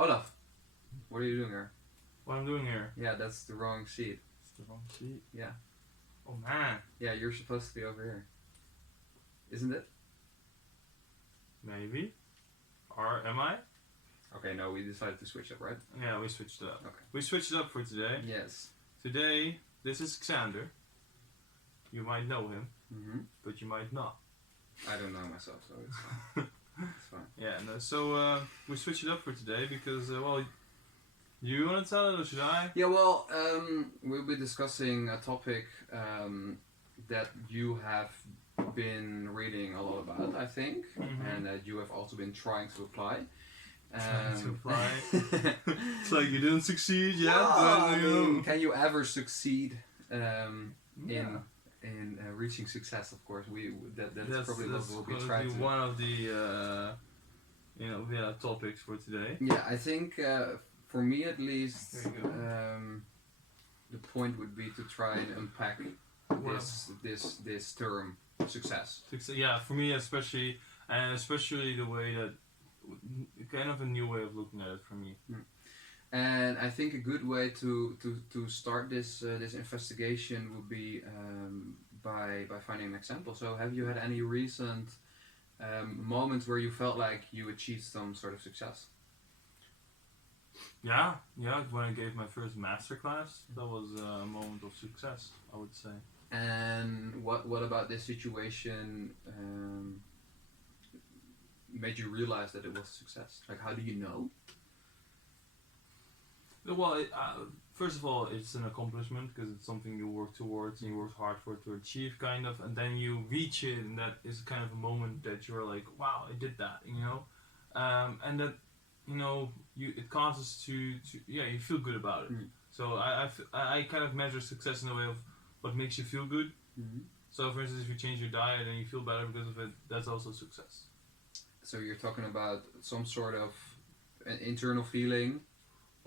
Olaf, what are you doing here? What I'm doing here? Yeah, that's the wrong seat. It's the wrong seat. Yeah. Oh man. Yeah, you're supposed to be over here. Isn't it? Maybe. Or am I? Okay, no, we decided to switch up, right? Yeah, we switched it up. Okay. We switched it up for today. Yes. Today, this is Xander. You might know him, but you might not. I don't know myself, so it's fine. It's fine. Yeah, so we switched it up for today because, well, you want to tell it or should I? Yeah, well, we'll be discussing a topic that you have been reading a lot about, I think, and that you have also been trying to apply. Trying to apply. It's like you didn't succeed yet. Well, but, I mean, can you ever succeed in reaching success? Of course, that's probably what we'll be trying to. One of the topics for today. Yeah, I think for me at least, the point would be to try and unpack this term success. Yeah, for me especially, and especially the way that kind of a new way of looking at it for me. And I think a good way to start this investigation would be by finding an example. So have you had any recent moments where you felt like you achieved some sort of success? Yeah. When I gave my first masterclass, that was a moment of success, I would say. And what about this situation made you realize that it was a success? Like, how do you know? Well, first of all, it's an accomplishment because it's something you work towards and you work hard for it to achieve, kind of, and then you reach it, and that is kind of a moment that you're like, wow, I did that, and that, it causes to you feel good about it. So I kind of measure success in a way of what makes you feel good. So, for instance, if you change your diet and you feel better because of it, that's also success. So you're talking about some sort of an internal feeling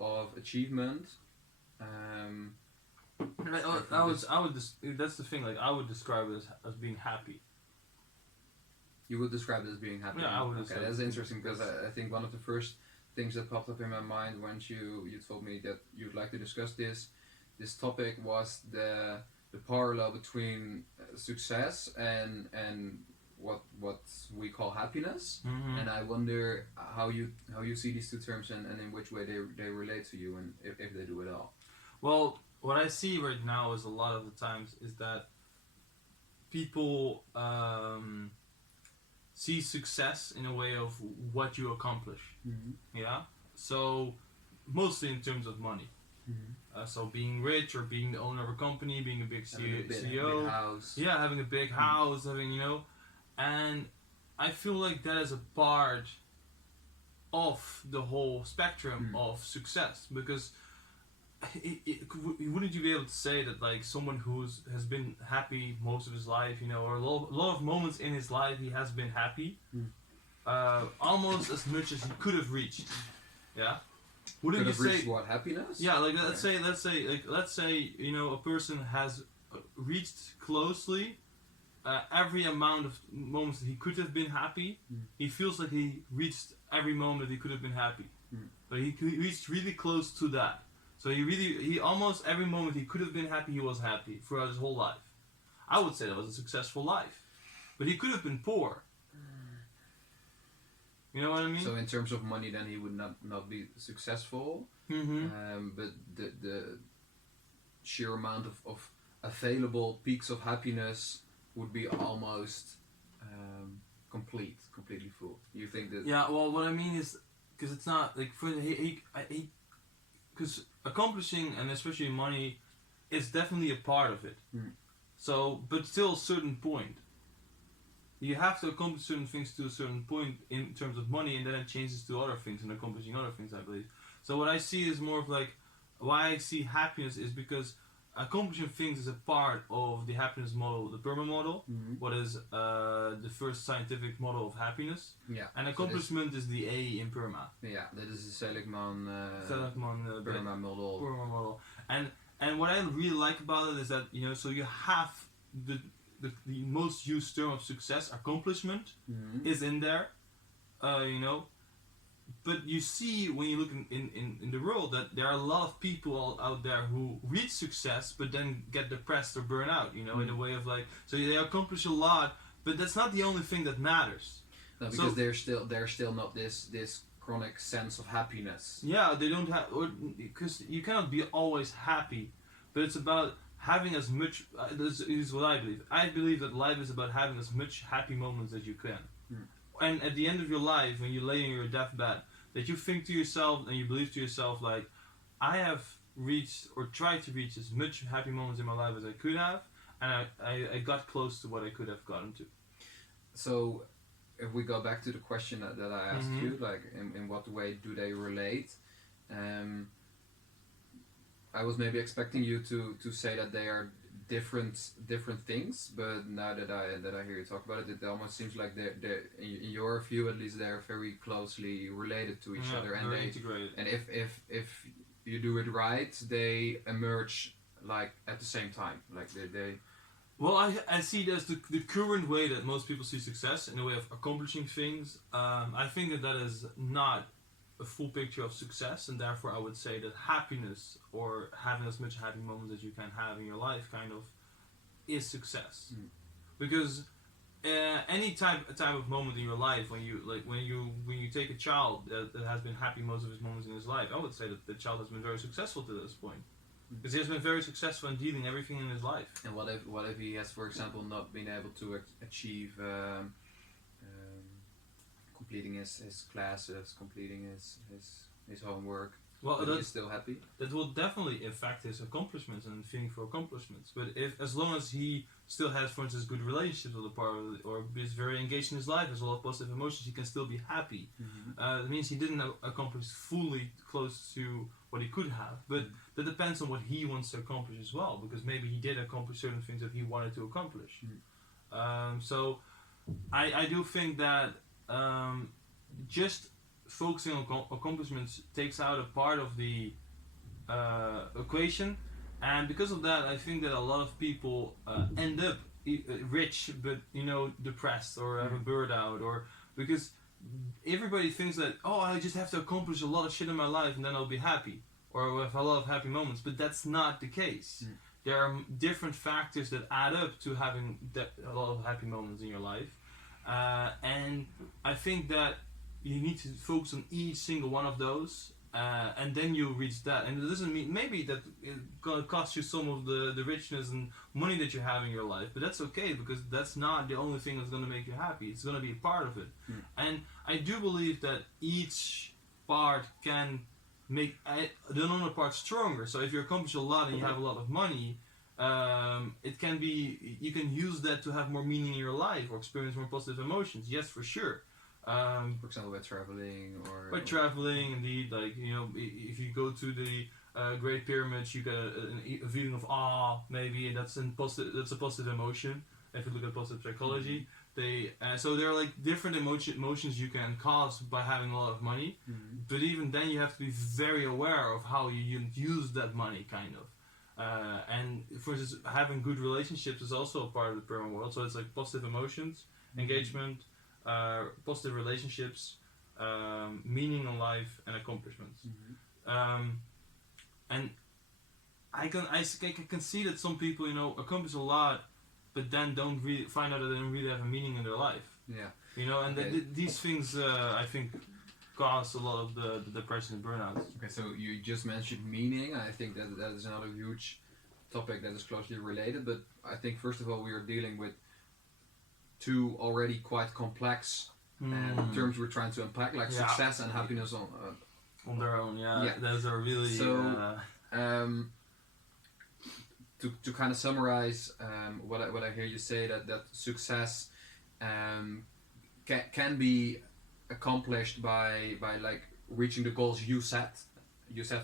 of achievement. That's the thing. Like, I would describe it as being happy. You would describe it as being happy. Yeah, I would. Okay, that's interesting because I think one of the first things that popped up in my mind when you told me that you'd like to discuss this topic was the parallel between success and what we call happiness. And I wonder how you see these two terms and in which way they relate to you, and if they do at all. Well, what I see right now is a lot of the times is that people see success in a way of what you accomplish. Yeah. So mostly in terms of money. So being rich or being the owner of a company, being a big CEO, big house. Yeah, having a big house, having and I feel like that is a part of the whole spectrum of success, because wouldn't you be able to say that, like, someone has been happy most of his life, or a lot of moments in his life he has been happy, almost as much as he could have reached, yeah? Wouldn't you say what, happiness? Yeah, like let's say a person has reached closely every amount of moments that he could have been happy. He feels like he reached every moment that he could have been happy, but he reached really close to that. So he almost every moment he could have been happy, he was happy throughout his whole life. I would say that was a successful life, but he could have been poor. You know what I mean? So in terms of money, then he would not be successful. But the sheer amount of available peaks of happiness would be almost completely full. You think that? Yeah. Well, what I mean is, because it's not like because accomplishing, and especially money, is definitely a part of it. So, but still, a certain point. You have to accomplish certain things to a certain point in terms of money, and then it changes to other things and accomplishing other things, I believe. So what I see is more of like, why I see happiness is because accomplishing things is a part of the happiness model, the PERMA model, what is the first scientific model of happiness. Yeah. And accomplishment is the A in PERMA. Yeah, that is the Seligman PERMA model. PERMA model. And what I really like about it is that, so you have the most used term of success, accomplishment, is in there, but you see when you look in the world that there are a lot of people out there who reach success but then get depressed or burn out, you know, in a way of like, so they accomplish a lot, but that's not the only thing that matters. No, because they're still not this chronic sense of happiness. Yeah, they don't have, or because you cannot be always happy, but it's about having as much. This is what I believe. I believe that life is about having as much happy moments as you can. And at the end of your life, when you lay in your deathbed, that you think to yourself and you believe to yourself, like, I have reached or tried to reach as much happy moments in my life as I could have, and I got close to what I could have gotten to. So, if we go back to the question that I asked you, like, in what way do they relate? I was maybe expecting you to say that they are different things, but now that I hear you talk about it, it almost seems like they're in your view at least, they're very closely related to each other, and very integrated. And if you do it right, they emerge like at the same time, like they Well, I see that's the current way that most people see success in the way of accomplishing things. I think that is not a full picture of success, and therefore I would say that happiness, or having as much happy moments as you can have in your life, kind of, is success. Because any type of moment in your life, when you take a child that has been happy most of his moments in his life, I would say that the child has been very successful to this point. Because he has been very successful in dealing everything in his life. And what if he has, for example, not been able to achieve completing his classes, completing his homework? Well, but he's still happy. That will definitely affect his accomplishments and feeling for accomplishments. But if, as long as he still has, for instance, good relationships with a partner, or is very engaged in his life, has a lot of positive emotions, he can still be happy. It means he didn't accomplish fully close to what he could have. But that depends on what he wants to accomplish as well, because maybe he did accomplish certain things that he wanted to accomplish. So I do think that just focusing on accomplishments takes out a part of the equation, and because of that, I think that a lot of people end up rich, but depressed, or have a burnout, or because everybody thinks that, oh, I just have to accomplish a lot of shit in my life and then I'll be happy, or have a lot of happy moments. But that's not the case. There are different factors that add up to having a lot of happy moments in your life, and I think that you need to focus on each single one of those, and then you reach that. And it doesn't mean maybe that it's gonna cost you some of the richness and money that you have in your life, but that's okay, because that's not the only thing that's gonna make you happy. It's gonna be a part of it. And I do believe that each part can make the other part stronger. So if you accomplish a lot and you have a lot of money, it can be, you can use that to have more meaning in your life or experience more positive emotions. Yes, for sure. For example, by traveling, by traveling, indeed, like, if you go to the Great Pyramids, you get a feeling of awe, maybe, and that's a positive emotion. If you look at positive psychology, so there are like different emotions you can cause by having a lot of money, but even then you have to be very aware of how you use that money, kind of. And for instance, having good relationships is also a part of the pyramid world. So it's like positive emotions, engagement, positive relationships, meaning in life, and accomplishments. And I can see that some people accomplish a lot, but then don't really find out that they don't really have a meaning in their life. And these things I think cause a lot of the depression and burnout. Okay, so you just mentioned meaning. I think that is another huge topic that is closely related. But I think first of all we are dealing with two already quite complex terms we're trying to unpack, like success and happiness on their own. Those are really so. To kind of summarize what I hear you say, that success can be accomplished by like reaching the goals you set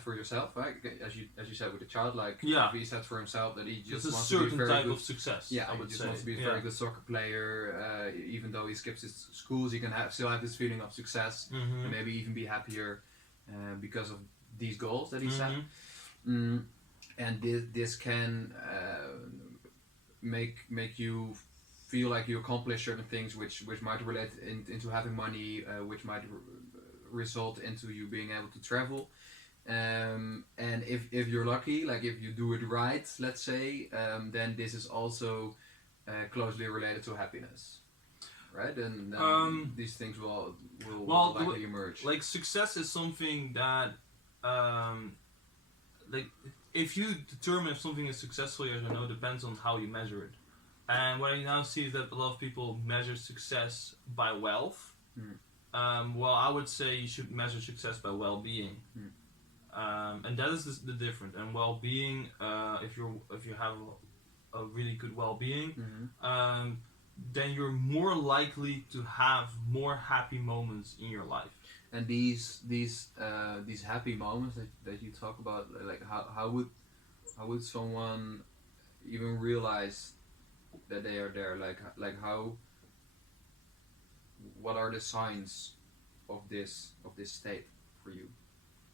for yourself, right? As you said with the child, like if he set for himself that he just wants to be very type good, of success. I would say wants to be a very good soccer player, even though he skips his schools, he can still have this feeling of success, and maybe even be happier because of these goals that he set. And this can make you feel like you accomplish certain things which might relate into having money, which might result into you being able to travel. And if you're lucky, like if you do it right, let's say, then this is also closely related to happiness, right? And these things will likely emerge. Like success is something that, like if you determine if something is successful, yes or no, depends on how you measure it. And what I now see is that a lot of people measure success by wealth. Well, I would say you should measure success by well-being. And that is the difference. And well-being, if you have a really good well-being, then you're more likely to have more happy moments in your life. And these happy moments that you talk about, like how would someone even realize that they are there? Like how, what are the signs of this state for you?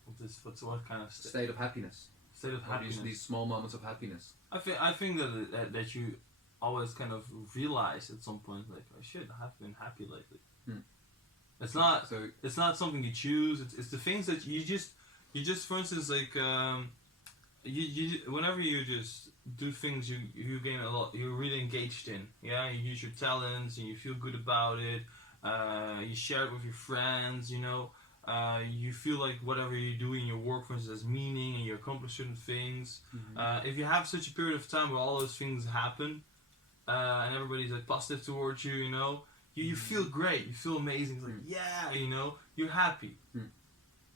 What kind of state of happiness? State of happiness. These small moments of happiness. I think that you always kind of realize at some point, like, oh shit, I have been happy lately. It's not something you choose. It's the things that you just for instance, like you whenever you just do things you gain a lot, you're really engaged in. Yeah, you use your talents and you feel good about it. You share it with your friends. You know. You feel like whatever you do in your work, for instance, has meaning, and you accomplish certain things. If you have such a period of time where all those things happen, and everybody's like positive towards you, you know, you feel great, you feel amazing. It's like, yeah, you know, you're happy.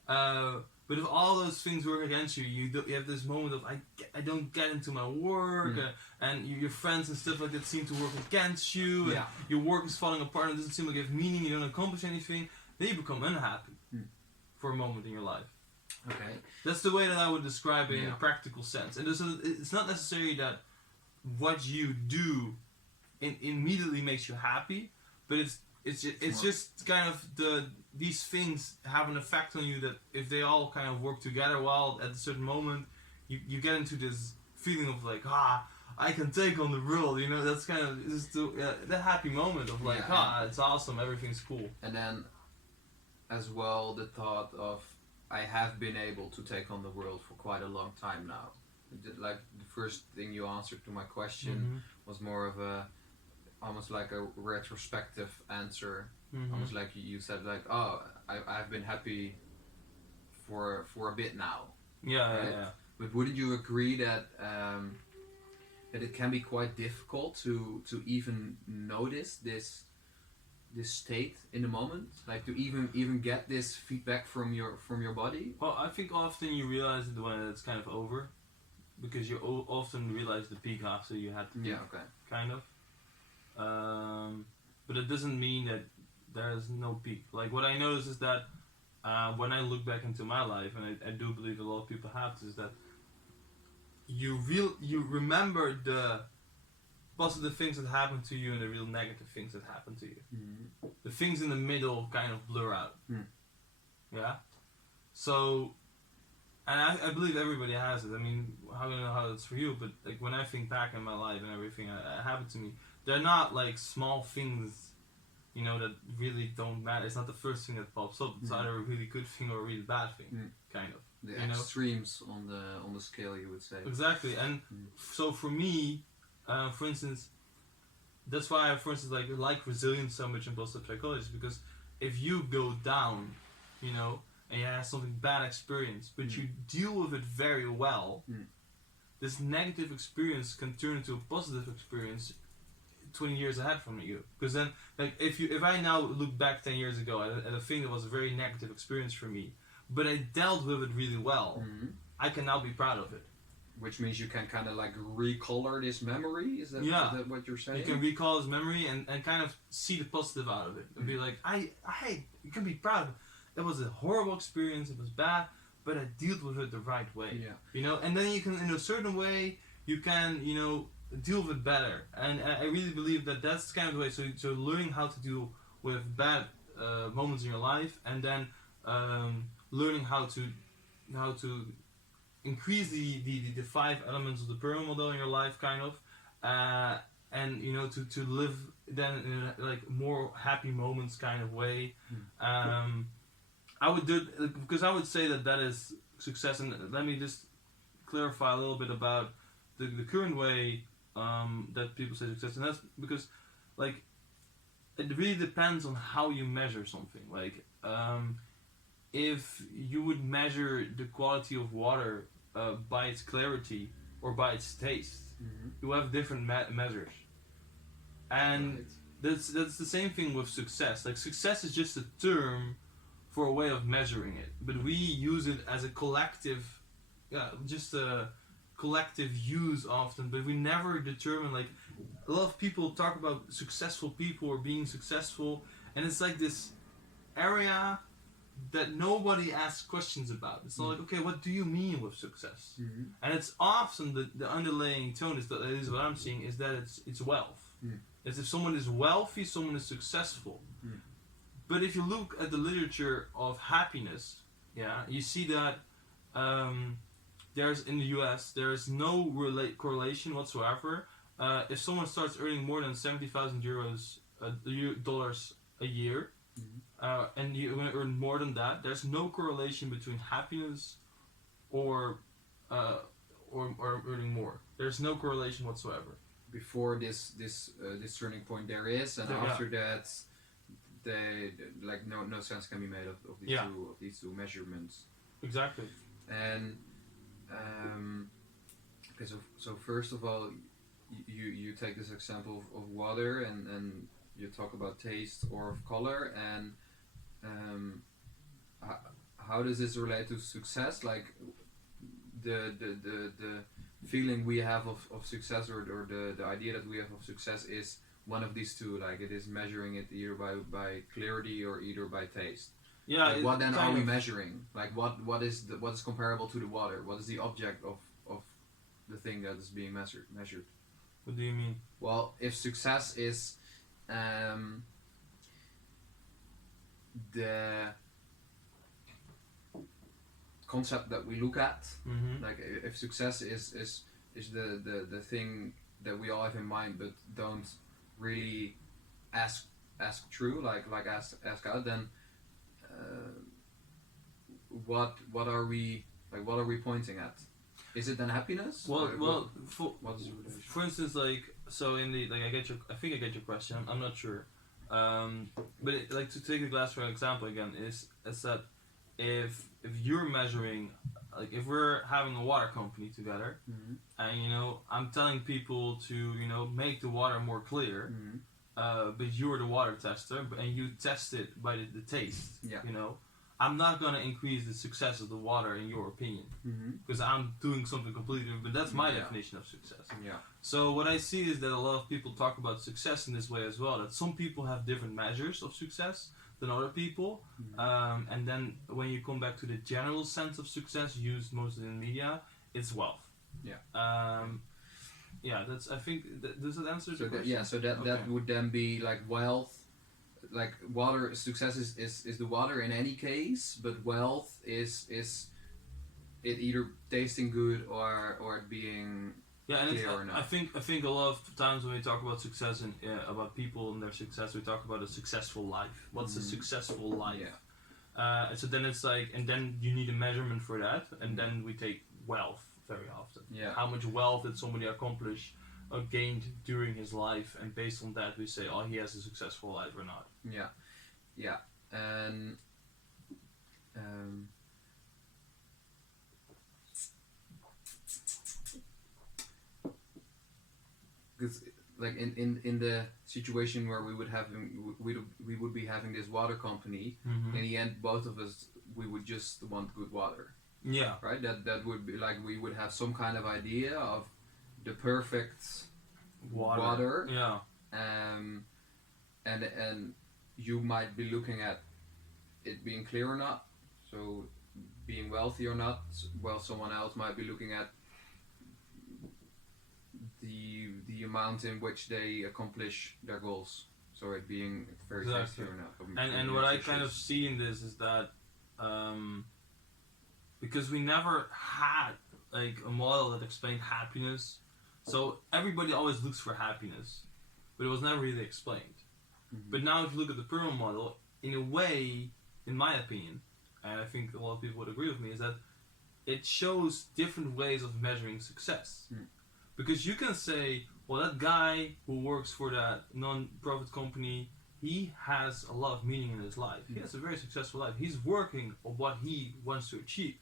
But if all those things work against you, you have this moment of I don't get into my work, and your friends and stuff like that seem to work against you, and your work is falling apart, and it doesn't seem like you have meaning, you don't accomplish anything. Then you become unhappy for a moment in your life. Okay. That's the way that I would describe it in a practical sense. And it's not necessarily that what you do immediately makes you happy, but it's just kind of these things have an effect on you that if they all kind of work together well at a certain moment, you get into this feeling of like, I can take on the world, you know. That's kind of just the happy moment of like, it's awesome, everything's cool. And then as well the thought of I have been able to take on the world for quite a long time now. Like the first thing you answered to my question was more of almost like a retrospective answer. Almost like you said like, I've been happy for a bit now. Yeah. But wouldn't you agree that that it can be quite difficult to even notice this state in the moment, like to even get this feedback from your body? Well, I think often you realize it when it's kind of over, because you often realize the peak after you had the peak. Kind of. But it doesn't mean that there's no peak. Like what I notice is that when I look back into my life, and I do believe a lot of people have this, is that you remember the positive things that happen to you and the real negative things that happen to you. The things in the middle kind of blur out. Yeah? So, and I believe everybody has it. I mean, I don't know how it's for you, but like when I think back in my life and everything that happened to me, they're not like small things, you know, that really don't matter. It's not the first thing that pops up. It's either a really good thing or a really bad thing, kind of. The extremes on the scale, you would say. Exactly. And so for me, for instance, that's why I, for instance, like resilience so much in positive psychology, because if you go down, you know, and you have something bad experience, but you deal with it very well, this negative experience can turn into a positive experience 20 years ahead from you. Because then, like, if I now look back 10 years ago at a thing that was a very negative experience for me, but I dealt with it really well, I can now be proud of it. Which means you can kind of like recolor this memory? Is that what you're saying? You can recall his memory and kind of see the positive out of it. And be like, you can be proud of it. It was a horrible experience, it was bad, but I dealt with it the right way. Yeah. You know, and then you can, in a certain way, you can, you know, deal with it better. And I really believe that that's kind of the way. So learning how to deal with bad moments in your life, and then learning how to increase the 5 elements of the pyramid model in your life, kind of, and you know, to live then in a, like more happy moments kind of way. I would do it because I would say that is success. And let me just clarify a little bit about the current way that people say success, and that's because like it really depends on how you measure something. Like if you would measure the quality of water by its clarity or by its taste, you have different measures, and Right. that's the same thing with success. Like success is just a term for a way of measuring it, but we use it as a collective, just a collective use often. But we never determine, like, a lot of people talk about successful people or being successful, and it's like this area that nobody asks questions about. It's not like, okay, what do you mean with success? And it's often the underlying tone is that, at least what I'm seeing, is that it's wealth. As if someone is wealthy, someone is successful. But if you look at the literature of happiness, you see that there's in the U.S. there's no correlation whatsoever. If someone starts earning more than $70,000 dollars a year, and you're going to earn more than that, there's no correlation between happiness or earning more. There's no correlation whatsoever. Before this turning point, there is, and after that, they like no sense can be made of these two measurements. Exactly. And okay, so first of all, you take this example of water, and you talk about taste or of color, and how does this relate to success? Like the feeling we have of success, or the idea that we have of success is one of these two. Like it is measuring it either by clarity or either by taste. Yeah. Like what then are we measuring? Like what is comparable to the water? What is the object of the thing that is being measured? What do you mean? Well, if success is the concept that we look at, like if success is the thing that we all have in mind but don't really ask true, like ask out, then what are we pointing at? Is it then happiness? What is the relation? For instance, like, so in the, like, I think I get your question. I'm not sure, but like, to take the glass for example again, is that if you're measuring, like, if we're having a water company together, and I'm telling people to make the water more clear, but you're the water tester, and you test it by the taste. I'm not gonna increase the success of the water in your opinion, because I'm doing something completely different. But that's my definition of success. So what I see is that a lot of people talk about success in this way as well. That some people have different measures of success than other people, and then when you come back to the general sense of success used mostly in media, it's wealth. That's. I think. Does that answer the question? So that would then be like wealth. Like water, success is the water in any case, but wealth is it either tasting good or it being clear or not. I think a lot of times when we talk about success and about people and their success, we talk about a successful life. What's a successful life? So then it's like, and then you need a measurement for that, and then we take wealth very often. How much wealth did somebody accomplish or gained during his life, and based on that we say, oh, he has a successful life or not. And because like in the situation where we would be having this water company, in the end both of us, we would just want good water. Right? That would be like, we would have some kind of idea of the perfect water. And you might be looking at it being clear or not, so being wealthy or not, while someone else might be looking at the amount in which they accomplish their goals, so it being very tasty or not. And what I kind of see in this is that because we never had like a model that explained happiness, so everybody always looks for happiness, but it was never really explained. But now if you look at the pyramid model, in a way, in my opinion, and I think a lot of people would agree with me, is that it shows different ways of measuring success. Because you can say, well, that guy who works for that non-profit company, he has a lot of meaning in his life. He has a very successful life. He's working on what he wants to achieve.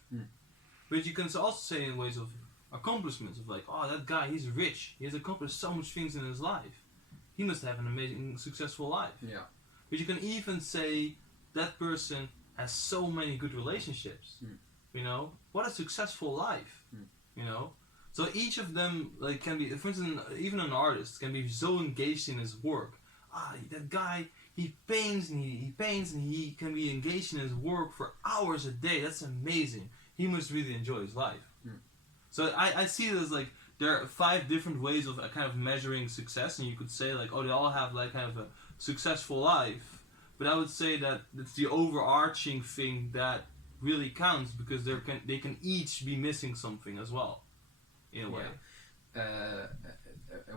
But you can also say in ways of accomplishments, of like, oh, that guy, he's rich. He has accomplished so much things in his life. He must have an amazing, successful life. Yeah. But you can even say that person has so many good relationships. You know, what a successful life. You know, so each of them like can be, for instance, even an artist can be so engaged in his work. That guy, he paints and he paints and he can be engaged in his work for hours a day. That's amazing. He must really enjoy his life. So I see it as like there are 5 different ways of kind of measuring success, and you could say like, oh, they all have like kind of a successful life. But I would say that it's the overarching thing that really counts, because they can each be missing something as well, in a way.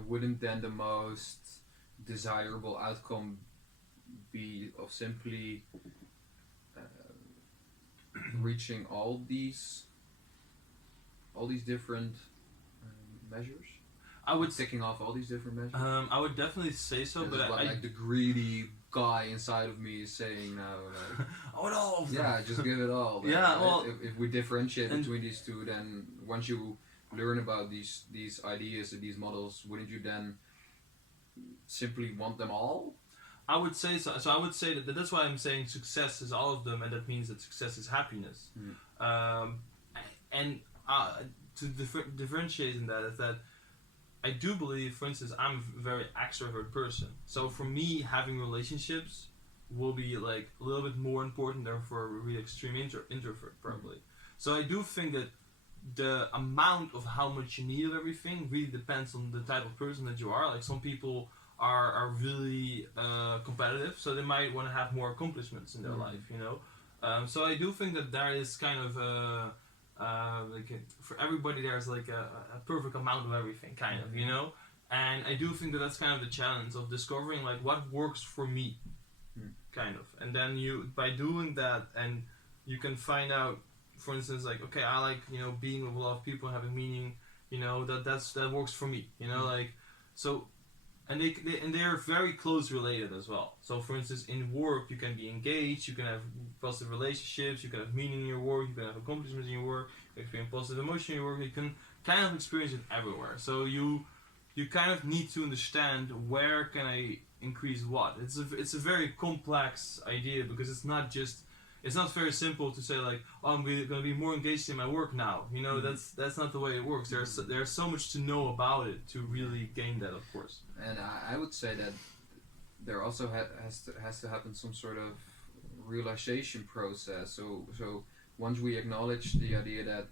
Wouldn't then the most desirable outcome be of simply reaching all these different measures? I would ticking off all these different measures. I would definitely say so, but like the greedy guy inside of me is saying now, like, oh no! Yeah, just give it all. Yeah, right? well, if we differentiate between these two, then once you learn about these ideas and these models, wouldn't you then simply want them all? I would say so. So I would say that that's why I'm saying success is all of them, and that means that success is happiness. And to differentiate in that is that I do believe, for instance, I'm a very extrovert person. So for me, having relationships will be like a little bit more important than for a really extreme introvert, probably. So I do think that the amount of how much you need of everything really depends on the type of person that you are. Like some people are really competitive, so they might want to have more accomplishments in their life, you know. So I do think that there is kind of for everybody there's like a perfect amount of everything, kind of, you know. And I do think that that's kind of the challenge of discovering like what works for me, kind of. And then you, by doing that, and you can find out, for instance, like, okay, I like, you know, being with a lot of people and having meaning, you know, that works for me, you know, like, so. And they are very close related as well. So for instance, in work you can be engaged, you can have positive relationships, you can have meaning in your work, you can have accomplishments in your work, you can experience positive emotion in your work, you can kind of experience it everywhere. So you kind of need to understand where can I increase what. It's a very complex idea, because it's not very simple to say like, oh, I'm going to be more engaged in my work now. You know, that's not the way it works. There's so much to know about it to really gain that, of course. And I would say that there also has to happen some sort of realization process. So once we acknowledge the idea that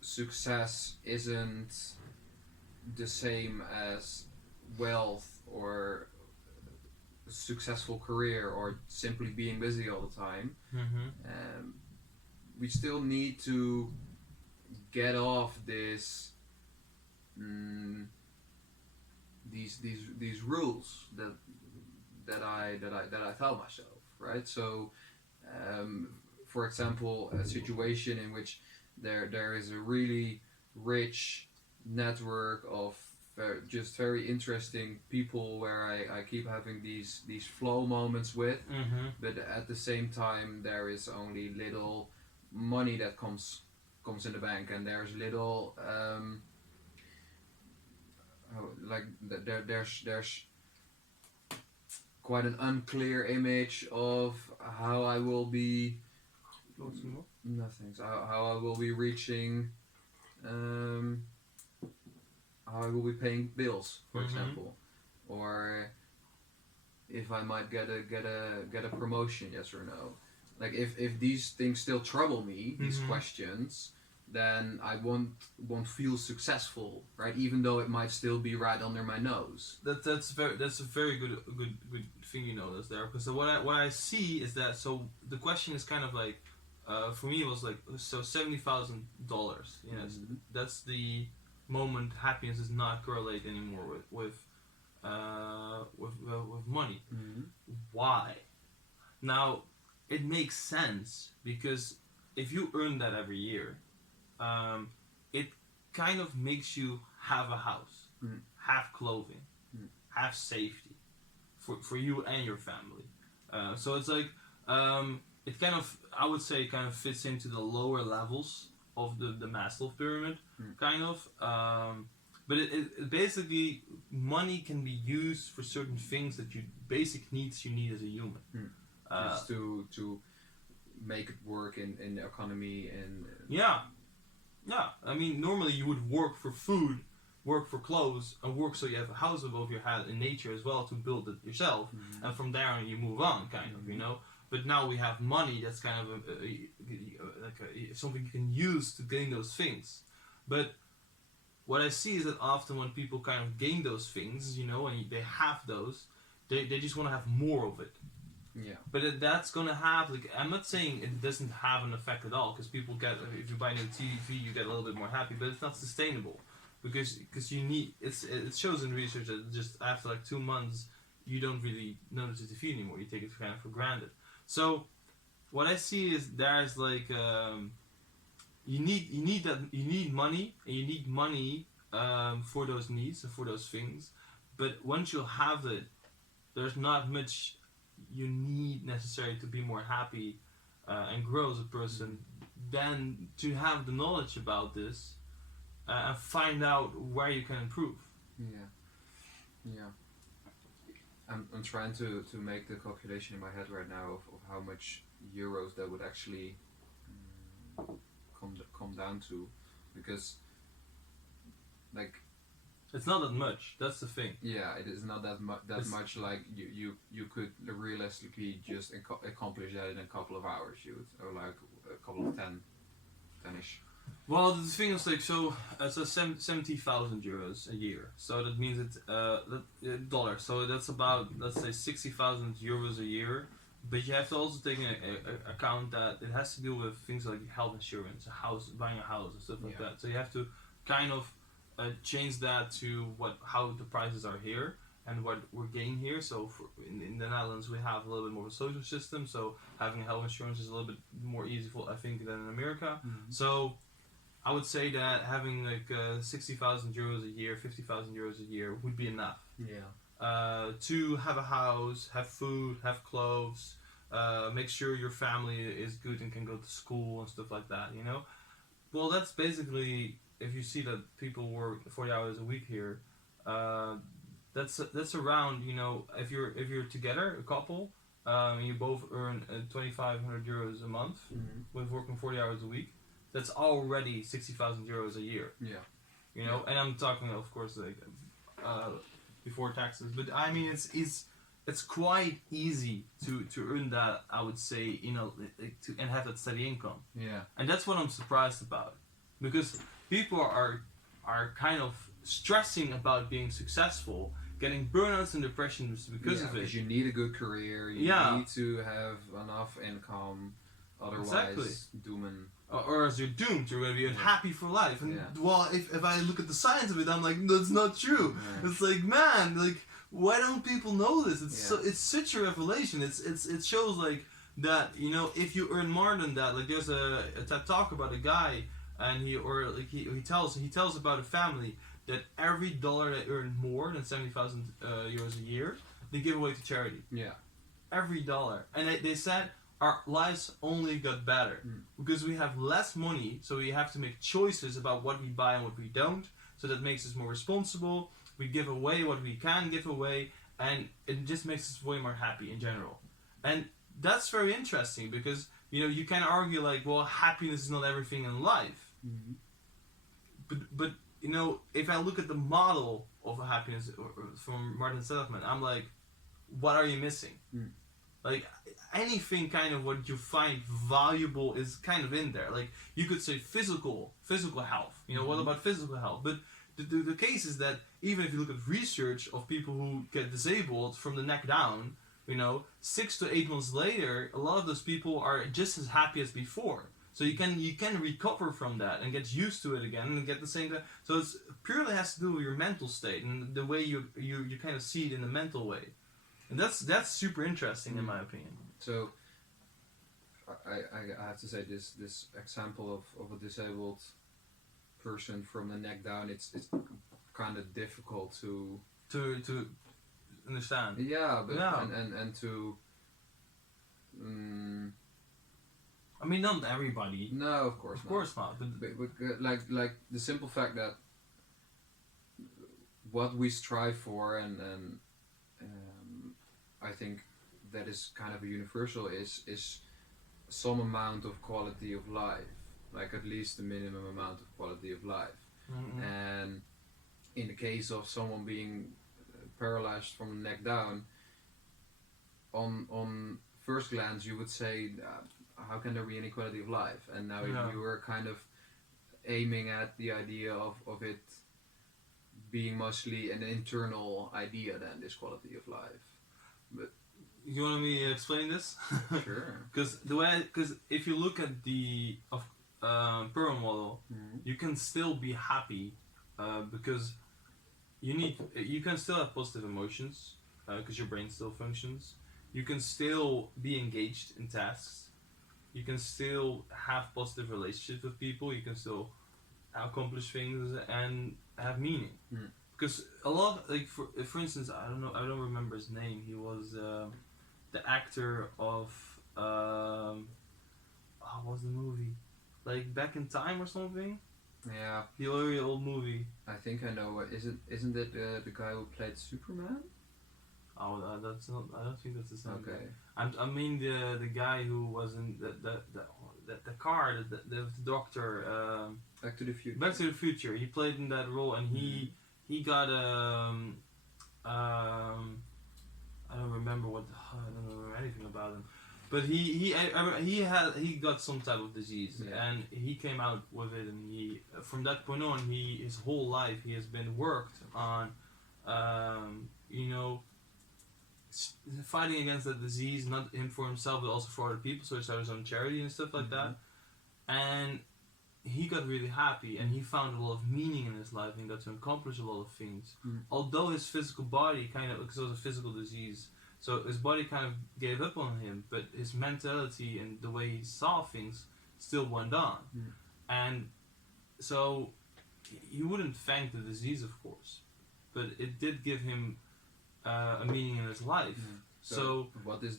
success isn't the same as wealth or successful career or simply being busy all the time, we still need to get off this these rules that I tell myself, right? So for example, a situation in which there is a really rich network of just very interesting people where I keep having these flow moments with, but at the same time there is only little money that comes in the bank, and there's little there's quite an unclear image of how I will be how I will be reaching how I will be paying bills, for example, or if I might get a promotion, yes or no. Like if these things still trouble me, these questions, then I won't feel successful, right? Even though it might still be right under my nose. That's a very good thing you notice there, because what I see is that, so the question is kind of like, for me it was like, so $70,000, you know, that's the moment happiness does not correlate anymore with money. Why? Now, it makes sense because if you earn that every year, it kind of makes you have a house, have clothing, have safety for you and your family. So it's like it kind of, I would say, kind of fits into the lower levels of the Maslow pyramid, kind of. But it basically, money can be used for certain things that basic needs you need as a human. Just to make it work in the economy and Yeah. I mean, normally you would work for food, work for clothes, and work so you have a house above your head in nature as well to build it yourself, and from there on you move on, kind of, you know. But now we have money that's kind of something you can use to gain those things. But what I see is that often when people kind of gain those things, you know, and they have those, they just want to have more of it. Yeah. But that's gonna have, like, I'm not saying it doesn't have an effect at all, because people get, if you buy a new TV, you get a little bit more happy, but it's not sustainable, because you need, it shows in research that just after like 2 months, you don't really notice the TV anymore. You take it kind of for granted. So what I see is there's like you need money, and you need money for those needs and for those things. But once you have it, there's not much you need necessary to be more happy and grow as a person than to have the knowledge about this and find out where you can improve. Yeah. I'm trying to make the calculation in my head right now of how much euros that would actually come down to, because like it's not that much. That's the thing. Yeah, it is not that much. Like you could realistically just accomplish that in a couple of hours. Or like a couple of 10-ish. Well, the thing is, like, so it's a 70,000 euros a year. So that means it's dollars. So that's about, let's say, 60,000 euros a year. But you have to also take into account that it has to do with things like health insurance, buying a house, and stuff like that. So you have to kind of change that to how the prices are here and what we're getting here. So in the Netherlands, we have a little bit more of a social system. So having health insurance is a little bit more easy, I think, than in America. So I would say that having like 60,000 euros a year, 50,000 euros a year would be enough. To have a house, have food, have clothes, make sure your family is good and can go to school and stuff like that, you know? Well, that's basically, if you see that people work 40 hours a week here, that's around, you know, if you're together, a couple, and you both earn 2,500 euros a month with working 40 hours a week, that's already 60,000 euros a year. You know, and I'm talking, of course, like before taxes, but I mean it's quite easy to earn that, I would say, you know, and have that steady income. And that's what I'm surprised about, because people are kind of stressing about being successful, getting burnouts and depressions because of it. Because you need a good career, you need to have enough income, otherwise doom. Or else you're doomed, you're going to be unhappy for life. And well, if I look at the science of it, I'm like, that's not true. It's like, man, like, why don't people know this? It's such a revelation. It shows like that, you know, if you earn more than that, like there's a TED talk about a guy, and he tells about a family that every dollar they earn more than 70,000 euros a year, they give away to charity. Every dollar. And they said our lives only got better because we have less money, so we have to make choices about what we buy and what we don't. So that makes us more responsible. We give away what we can give away, and it just makes us way more happy in general. And that's very interesting because, you know, you can argue like, well, happiness is not everything in life. But you know, if I look at the model of happiness from Martin Seligman, I'm like, what are you missing? Like anything kind of what you find valuable is kind of in there. Like you could say physical health. You know, what about physical health? But the case is that even if you look at research of people who get disabled from the neck down, you know, 6 to 8 months later, a lot of those people are just as happy as before. So you can recover from that and get used to it again and get the same. So it purely has to do with your mental state and the way you kind of see it in the mental way. And that's super interesting in my opinion. So I have to say this example of a disabled person from the neck down. It's kind of difficult to understand. yeah, but Yeah. and to I mean, not everybody. no, of course Of not. course not. But Like the simple fact that what we strive for and I think that is kind of a universal is some amount of quality of life, like at least the minimum amount of quality of life. And in the case of someone being paralyzed from the neck down, on first glance you would say, how can there be any quality of life? And now Yeah. you were kind of aiming at the idea of it being mostly an internal idea than this quality of life. you want me to explain this? Sure. Because if you look at the Pearl model, you can still be happy because you can still have positive emotions because your brain still functions. You can still be engaged in tasks. You can still have positive relationships with people. You can still accomplish things and have meaning. Because a lot, like for instance, I don't remember his name. He was the actor of what was the movie? Like Back in Time or something? Yeah, The very old movie. I think I know. Isn't it the guy who played Superman? Oh, that's not. I don't think that's the same. Okay. I mean the guy who was in the car, the doctor. Back to the Future. Back to the Future. He played in that role, and he got I don't remember I don't remember anything about him, but he got some type of disease, and he came out with it, and he from that point on his whole life he has been worked on, fighting against that disease, not him for himself but also for other people. So he started his own charity and stuff like that, and he got really happy and he found a lot of meaning in his life and got to accomplish a lot of things. Although his physical body kind of, because it was a physical disease, so his body kind of gave up on him, but his mentality and the way he saw things still went on. And so he wouldn't thank the disease, of course, but it did give him a meaning in his life. So what does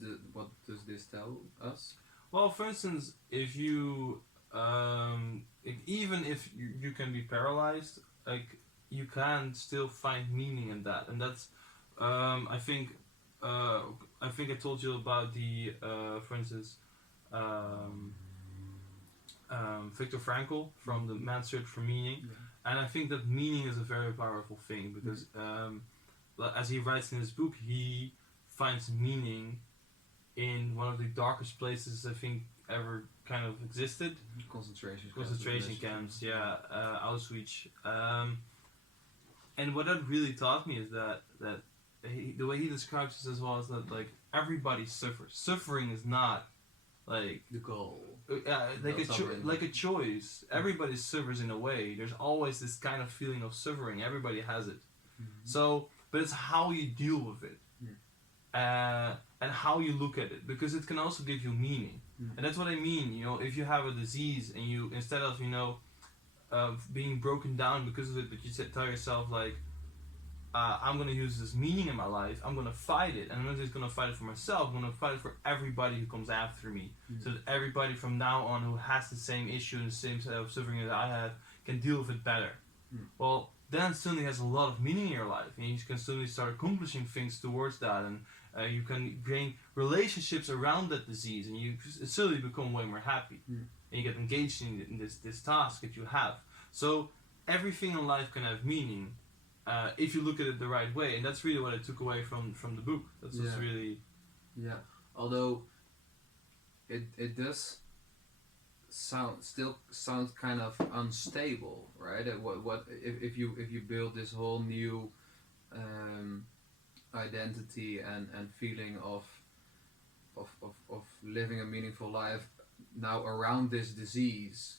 this tell us? Well, for instance, if you even if you can be paralyzed, like you can still find meaning in that, and that's I think I told you about the for instance Viktor Frankl from the Man's Search for Meaning, and I think that meaning is a very powerful thing because as he writes in his book, he finds meaning in one of the darkest places I think ever kind of existed. Concentration camps, yeah, Auschwitz. And what that really taught me is that the way he describes this as well is that like everybody suffers. Suffering is not like the goal. Like a choice. Everybody suffers in a way. There's always this kind of feeling of suffering. Everybody has it. So, but it's how you deal with it. And how you look at it, because it can also give you meaning. And that's what I mean, if you have a disease and you, instead of, being broken down because of it, but you tell yourself like, I'm going to use this meaning in my life, I'm going to fight it, and I'm not just going to fight it for myself, I'm going to fight it for everybody who comes after me, so that everybody from now on who has the same issue and the same set of suffering that I have can deal with it better. Well, then suddenly has a lot of meaning in your life, and you can suddenly start accomplishing things towards that, and you can gain relationships around that disease, and you suddenly become way more happy, and you get engaged in this task that you have. So everything in life can have meaning if you look at it the right way, and that's really what I took away from the book. That's what's really Although it does sound kind of unstable, right? What if you build this whole new identity and feeling of living a meaningful life now around this disease,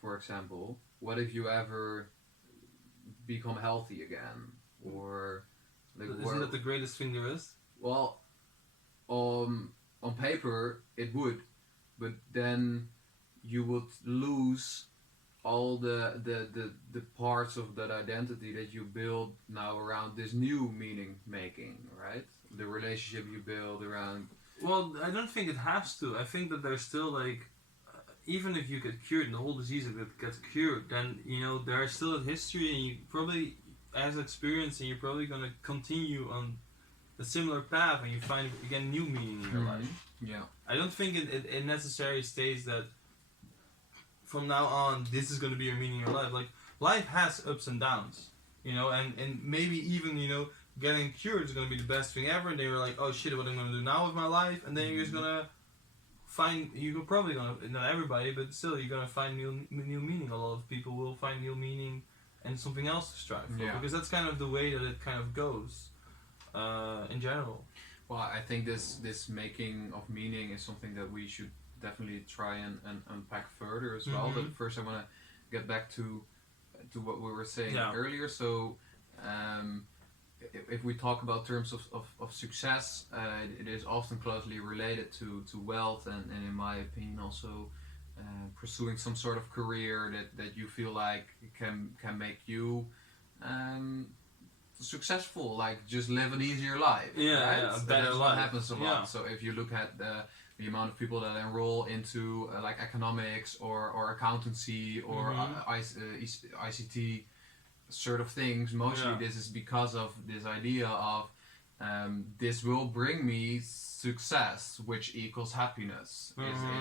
for example, what if you ever become healthy again, or like isn't that the greatest thing there is? Well, on paper it would, but then you would lose all the parts of that identity that you build now around this new meaning making, right? The relationship you build around. Well, I don't think it has to. I think that there's still like, even if you get cured and the whole disease gets cured, then there's still a history, and you probably as experience, and you're probably gonna continue on a similar path, and you find again new meaning in your life. Yeah. I don't think it necessarily states that from now on this is going to be your meaning in your life. Like, life has ups and downs, and maybe even getting cured is going to be the best thing ever, and then you're like, oh shit, what am I going to do now with my life? And then you're just going to you're probably going to, not everybody, but still you're going to find new meaning. A lot of people will find new meaning and something else to strive for, because that's kind of the way that it kind of goes in general. Well, I think this making of meaning is something that we should definitely try and unpack further as well. But first I want to get back to what we were saying earlier. So if we talk about terms of success, it is often closely related to wealth, and in my opinion also pursuing some sort of career that you feel like can make you successful, like just live an easier life. Right? A better That's life. what happens a lot. So if you look at the amount of people that enroll into like economics or accountancy or ICT sort of things, mostly this is because of this idea of this will bring me success, which equals happiness.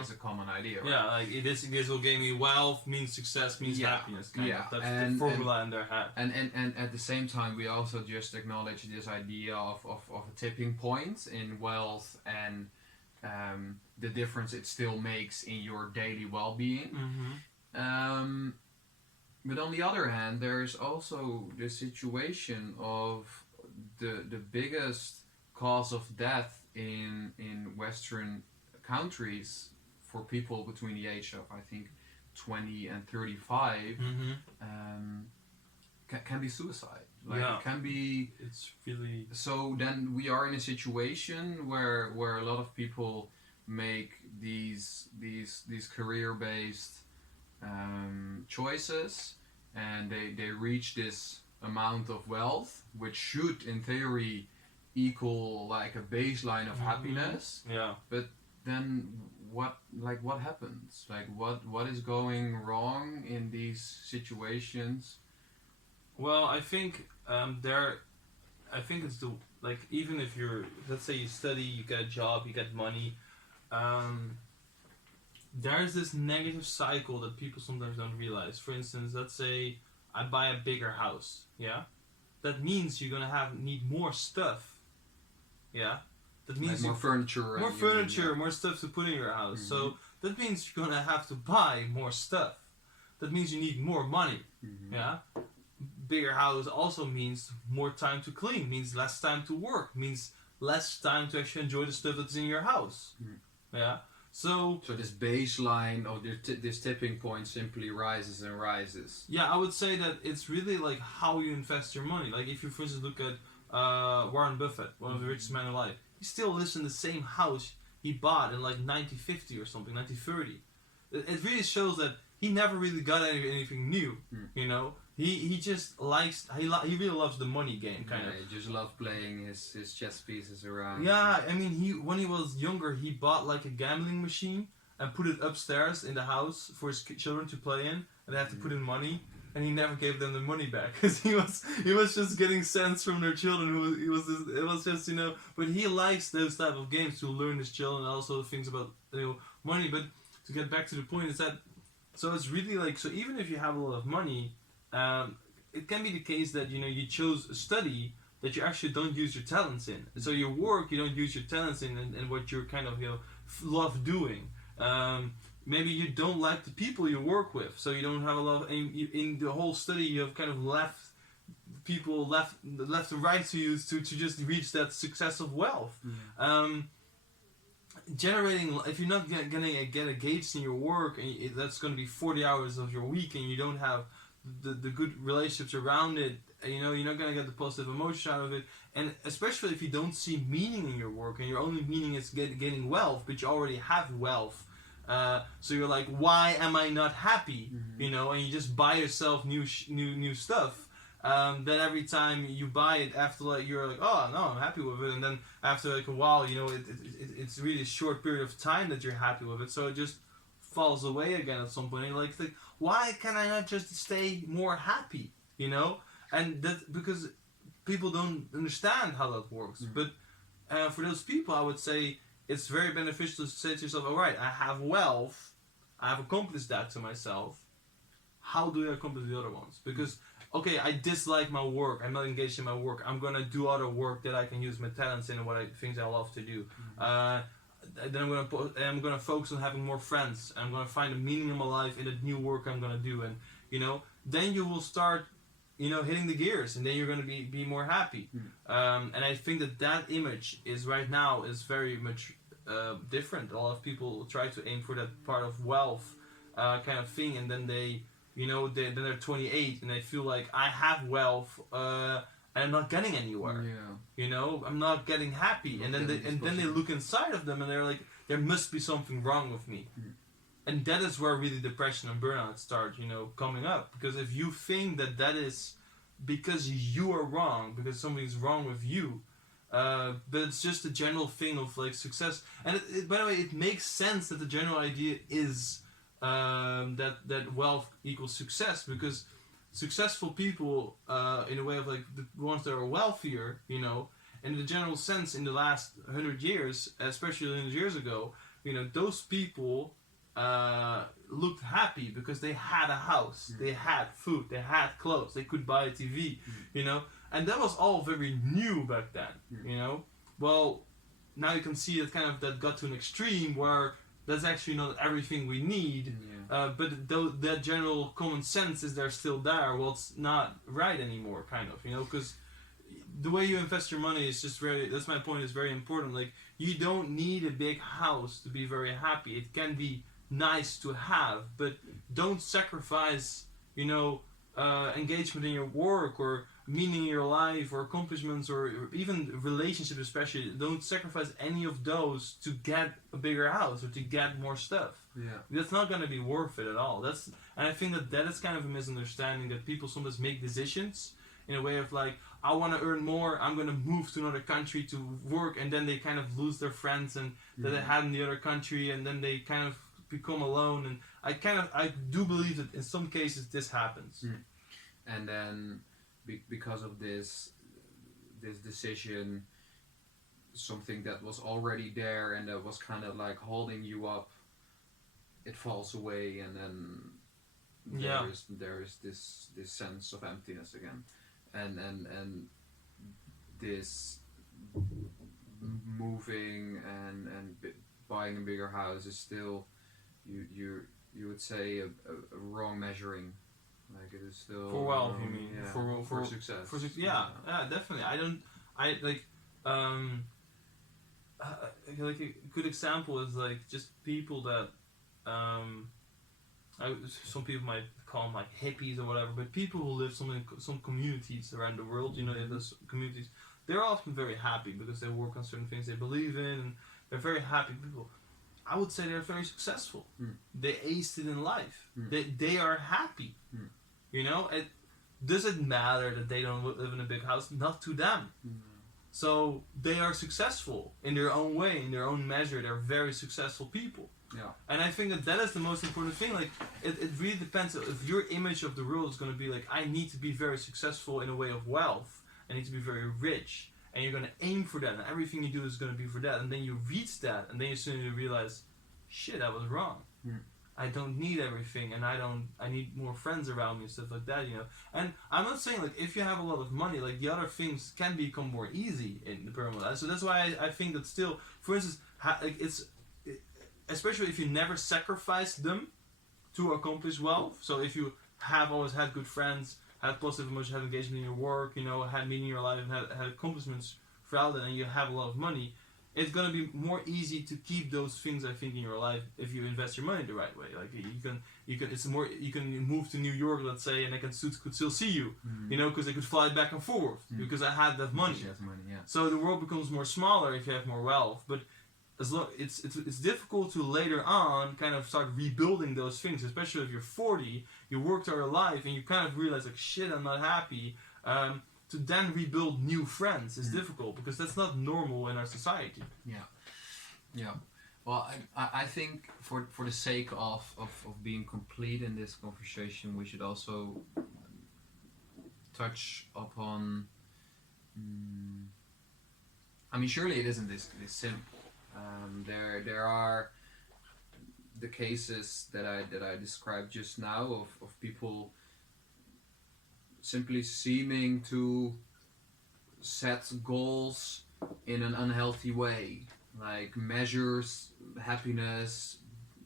Is a common idea, right? Yeah, like this will give me wealth, means success, means happiness. Kind of. That's the formula in their head. And at the same time, we also just acknowledge this idea of a tipping point in wealth and the difference it still makes in your daily well-being. But on the other hand, there's also the situation of the biggest cause of death in Western countries for people between the age of, I think, 20 and 35 can be suicide. Like, it can be. It's really. So then we are in a situation where a lot of people make these career-based choices, and they reach this amount of wealth, which should in theory equal like a baseline of happiness. Yeah. But then what happens? Like what is going wrong in these situations? Well, I think I think it's even if you're, let's say you study, you get a job, you get money, there's this negative cycle that people sometimes don't realize. For instance, let's say I buy a bigger house, that means you're gonna need more stuff, that means like more furniture, more stuff to put in your house. So that means you're gonna have to buy more stuff. That means you need more money, Bigger house also means more time to clean, means less time to work, means less time to actually enjoy the stuff that's in your house. So this baseline of this tipping point simply rises and rises. Yeah, I would say that it's really like how you invest your money. Like if you, for instance, look at Warren Buffett, one of the richest men alive, he still lives in the same house he bought in like 1950 or something, 1930. It really shows that he never really got anything new, He just likes, he really loves the money game, kind of. He just loves playing his chess pieces around. Yeah, I mean, when he was younger, he bought like a gambling machine and put it upstairs in the house for his children to play in, and they had to put in money, and he never gave them the money back because he was just getting cents from their children. It was just but he likes those type of games to learn his children also things about money. But to get back to the point is that, so it's really like, so even if you have a lot of money, it can be the case that you chose a study that you actually don't use your talents in. So your work, you don't use your talents in, and what you're kind of love doing. Maybe you don't like the people you work with, so you don't have a lot of, in the whole study you have kind of left the right to use to just reach that success of wealth. Generating, if you're not gonna get engaged in your work, and that's going to be 40 hours of your week, and you don't have the good relationships around it. You're not gonna get the positive emotion out of it, and especially if you don't see meaning in your work, and your only meaning is getting wealth, but you already have wealth. So you're like, why am I not happy? And you just buy yourself new stuff. That every time you buy it, after like you're like, oh no, I'm happy with it, and then after like a while, it's really a short period of time that you're happy with it, so it just falls away again at some point. And you're like, why can I not just stay more happy? And that's because people don't understand how that works. But for those people, I would say it's very beneficial to say to yourself, all right, I have wealth, I have accomplished that to myself. How do I accomplish the other ones? Because okay, I dislike my work, I'm not engaged in my work, I'm gonna do other work that I can use my talents in and things I love to do. Then I'm gonna focus on having more friends. I'm gonna find a meaning in my life in the new work I'm gonna do, and then you will start, hitting the gears, and then you're gonna be more happy. And I think that image is right now is very much different. A lot of people try to aim for that part of wealth kind of thing, and then then they're 28 and they feel like I have wealth. And I'm not getting anywhere. I'm not getting happy, and then they look inside of them and they're like, there must be something wrong with me, and that is where really depression and burnout start, coming up. Because if you think that is because you are wrong, because something's wrong with you, but it's just a general thing of like success. And by the way, it makes sense that the general idea is that wealth equals success, because successful people, in a way of like the ones that are wealthier, in the general sense, in the last 100 years, especially 100 years ago, those people looked happy because they had a house, they had food, they had clothes, they could buy a TV, and that was all very new back then, Well, now you can see that got to an extreme where that's actually not everything we need. But that general common sense is there still there. Well, it's not right anymore, because the way you invest your money is just that's my point, is very important. Like, you don't need a big house to be very happy. It can be nice to have, but don't sacrifice, engagement in your work, or meaning in your life, or accomplishments, or even relationships especially. Don't sacrifice any of those to get a bigger house or to get more stuff. That's not going to be worth it at all. And I think that is kind of a misunderstanding, that people sometimes make decisions in a way of like, I want to earn more, I'm going to move to another country to work, and then they kind of lose their friends and that they had in the other country, and then they kind of become alone. And I do believe that in some cases this happens. And then because of this decision, something that was already there and that was kind of like holding you up, it falls away, and then there is this sense of emptiness again, and this moving and buying a bigger house is still, you would say, a wrong measuring. Like, it is still for wealth, you mean? For success. Yeah, definitely. Like a good example is like just people that some people might call them like hippies or whatever, but people who live some communities around the world, they have those communities, they're often very happy because they work on certain things they believe in, and they're very happy people. I would say they're very successful. They aced it in life. They are happy. It doesn't matter that they don't live in a big house, not to them. So they are successful in their own way, in their own measure. They're very successful people. And I think that is the most important thing. Like, it really depends if your image of the world is going to be like, I need to be very successful in a way of wealth, I need to be very rich, and you're going to aim for that, and everything you do is going to be for that, and then you reach that, and then you suddenly realize, shit, I was wrong. I don't need everything, and I need more friends around me and stuff like that, And I'm not saying, like, if you have a lot of money, like, the other things can become more easy in the pyramid. So that's why I think that still, for instance, especially if you never sacrifice them to accomplish wealth. So if you have always had good friends, had positive emotions, had engagement in your work, had meaning in your life, and had accomplishments throughout it, and you have a lot of money, it's gonna be more easy to keep those things, I think, in your life if you invest your money the right way. Like you can it's more you can move to New York, let's say, and they could still see you, you know, because they could fly back and forth because I had that money. Yeah. So the world becomes more smaller if you have more wealth, but as long it's difficult to later on kind of start rebuilding those things, especially if you're 40, you worked all your life and you kind of realize like shit, I'm not happy. To then rebuild new friends is difficult because that's not normal in our society. Yeah. Well, I think for the sake of being complete in this conversation, we should also touch upon. I mean, surely it isn't this simple. There are the cases that I described just now of people simply seeming to set goals in an unhealthy way, like measures happiness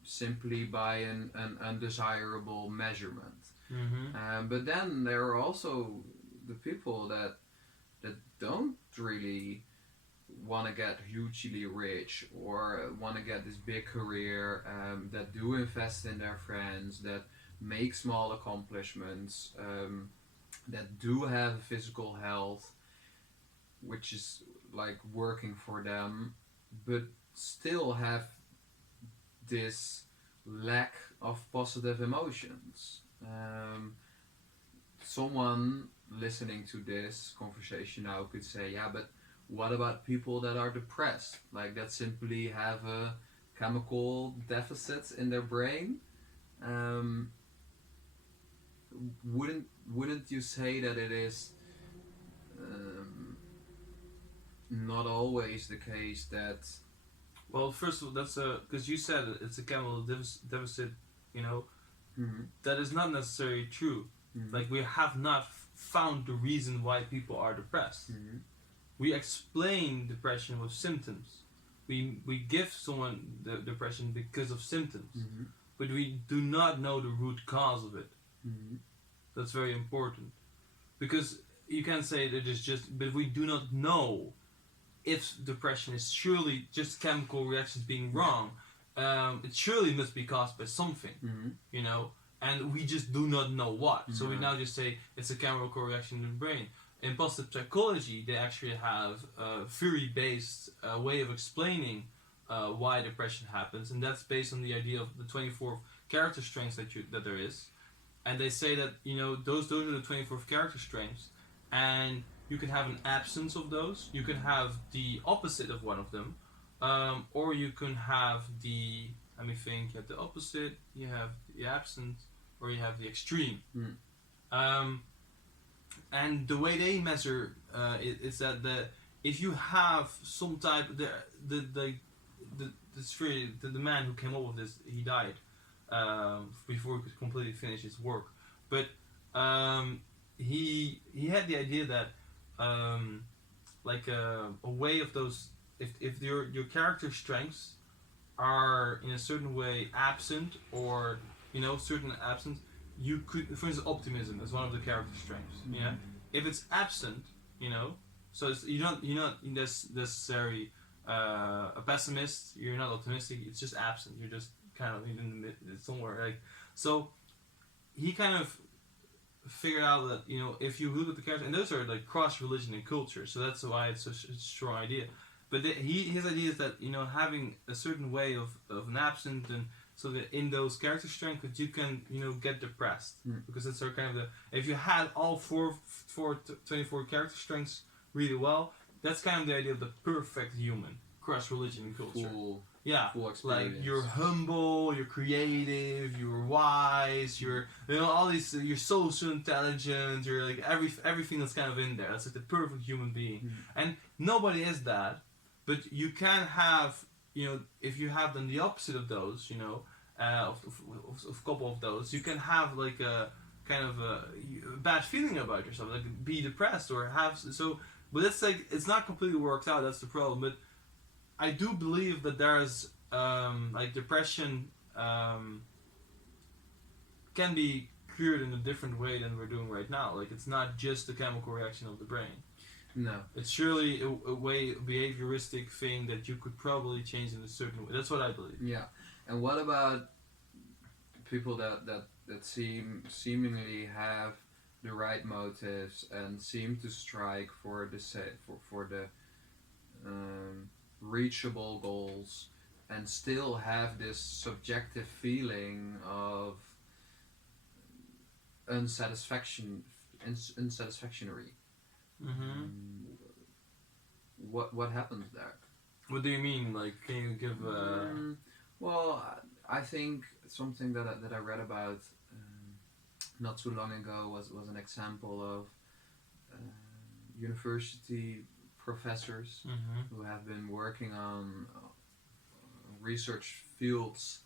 simply by an undesirable measurement. But then there are also the people that don't really want to get hugely rich or want to get this big career, that do invest in their friends, that make small accomplishments, that do have physical health, which is like working for them, but still have this lack of positive emotions. Someone listening to this conversation now could say, yeah, but what about people that are depressed, like that simply have a chemical deficit in their brain? Wouldn't you say that it is not always the case that? Well, first of all, that's because you said it's a chemical deficit, you know, that is not necessarily true. Like we have not found the reason why people are depressed. We explain depression with symptoms. We give someone the depression because of symptoms, but we do not know the root cause of it. That's very important, because you can say that it's just, but we do not know if depression is surely just chemical reactions being wrong. It surely must be caused by something, you know, and we just do not know what. So we now just say it's a chemical reaction in the brain. In positive psychology, they actually have a theory-based way of explaining why depression happens, and that's based on the idea of the 24 character strengths that there is. And they say that, you know, those are the 24 character strengths, and you can have an absence of those. You can have the opposite of one of them, or you can have the. Let me think. You have the opposite. You have the absent, or you have the extreme. And the way they measure is that if you have some type the man who came up with this, he died before he could completely finish his work, but he had the idea that like a way of those, if your character strengths are in a certain way absent, or you know certain absent, you could, for instance, optimism is one of the character strengths. Yeah, if it's absent, you know, so you're not necessarily a pessimist. You're not optimistic. It's just absent. You're just kind of in somewhere. Like, so he kind of figured out that, you know, if you look at the character, and those are like cross religion and culture, so that's why it's such a strong idea. But his idea is that, you know, having a certain way of an absent, and so that in those character strengths that you can, you know, get depressed, because that's our kind of if you had all 24 character strengths really well, that's kind of the idea of the perfect human, cross religion and culture. Full experience. Like you're humble, you're creative, you're wise, you're, you know, all these, you're social intelligent, you're like everything that's kind of in there. That's like the perfect human being, and nobody is that. But you can have, you know, if you have then the opposite of those, you know, of a couple of those, you can have like a kind of a bad feeling about yourself, like be depressed or have so. But it's like it's not completely worked out. That's the problem. But I do believe that there's like depression can be cured in a different way than we're doing right now. Like it's not just the chemical reaction of the brain. No. It's surely a behavioristic thing that you could probably change in a certain way. That's what I believe. Yeah. And what about people that seemingly have the right motives and seem to strike for the reachable goals and still have this subjective feeling of unsatisfactory. What happens there? What do you mean? Like, can you give? Well, I think something that I read about not too long ago was an example of university professors who have been working on research fields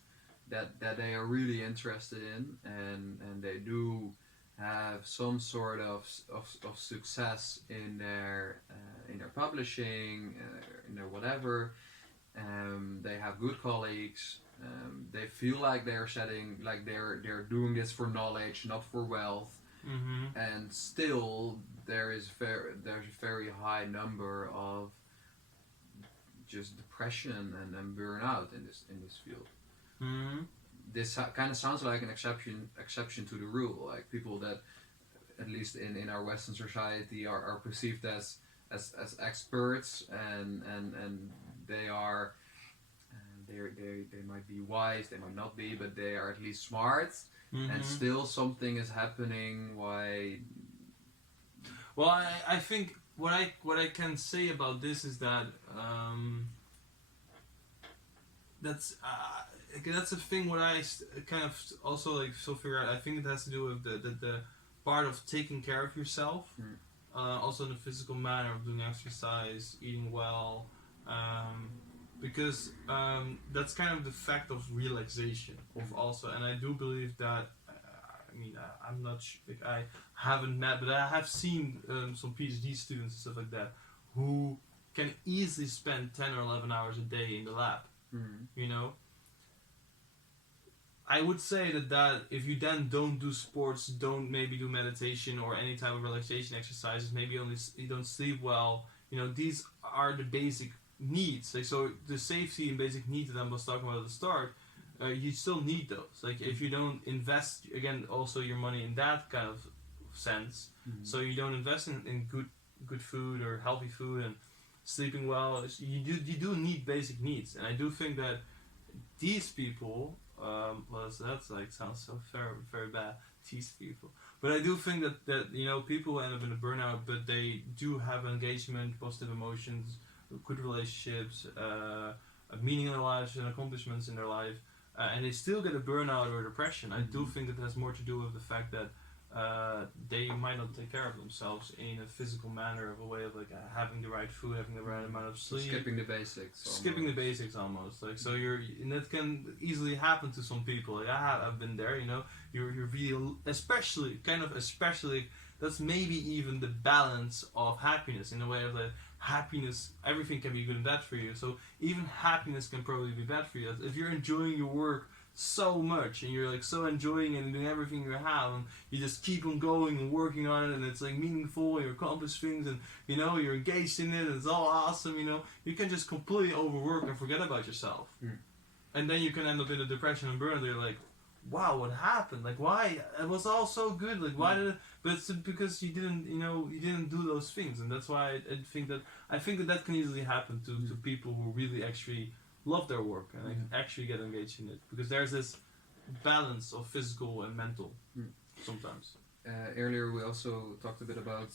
that they are really interested in, and they do have some sort of success in their publishing, in their whatever. They have good colleagues. They feel like they're doing this for knowledge, not for wealth. And still there's a very high number of just depression and burnout in this field. This kind of sounds like an exception to the rule. Like people that, at least in our Western society, are perceived as experts, and they are they might be wise, they might not be, but they are at least smart. And still something is happening. Why? Well, I think what I can say about this is that that's a thing. What I kind of also like so figure out. I think it has to do with the part of taking care of yourself, also in a physical manner of doing exercise, eating well, because that's kind of the fact of relaxation of also. And I do believe that. I'm not sure, like I haven't met, but I have seen some PhD students and stuff like that who can easily spend 10 or 11 hours a day in the lab. You know, I would say that if you then don't do sports, don't maybe do meditation or any type of relaxation exercises, maybe you don't sleep well. You know, these are the basic needs. Like, so the safety and basic needs that I was talking about at the start. You still need those. Like, if you don't invest, again, also your money in that kind of sense, so you don't invest in good food or healthy food and sleeping well, you do need basic needs. And I do think that these people, that's like sounds so very, very bad, these people. But I do think that you know, people end up in a burnout, but they do have engagement, positive emotions, good relationships, a meaning in their lives and accomplishments in their life. And they still get a burnout or depression. I do think that has more to do with the fact that they might not take care of themselves in a physical manner, of a way of like having the right food, having the right amount of sleep, skipping the basics. Skipping the basics almost. Like, so and that can easily happen to some people. Like I've been there. You know, you're really especially that's maybe even the balance of happiness, in a way of like happiness. Everything can be good and bad for you. So even happiness can probably be bad for you. If you're enjoying your work so much and you're like so enjoying it and doing everything you have, and you just keep on going and working on it, and it's like meaningful, and you accomplish things, and you know, you're engaged in it, and it's all awesome, you know, you can just completely overwork and forget about yourself. And then you can end up in a depression and burnout. You're like, wow, what happened? Like, why? It was all so good. Like, why did it? But it's because you didn't do those things, and that's why I think that can easily happen to people who really actually love their work and actually get engaged in it, because there's this balance of physical and mental sometimes. Earlier we also talked a bit about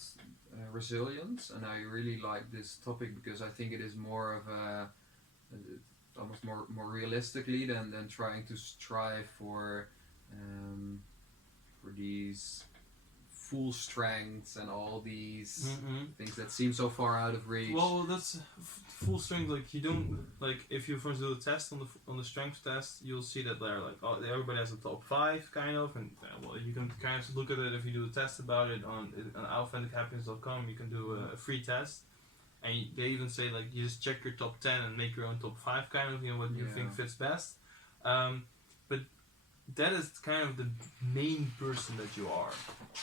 resilience, and I really like this topic because I think it is more of a almost more realistically than trying to strive for these full strengths and all these things that seem so far out of reach. Well, that's full strength. Like, you don't, like, if you first do a test on the strength test, you'll see that they're like, oh, everybody has a top 5 kind of, and well, you can kind of look at it if you do a test about it on authentichappiness.com. You can do a free test, and they even say, like, you just check your top 10 and make your own top 5 kind of, you know, what you think fits best. But that is kind of the main person that you are.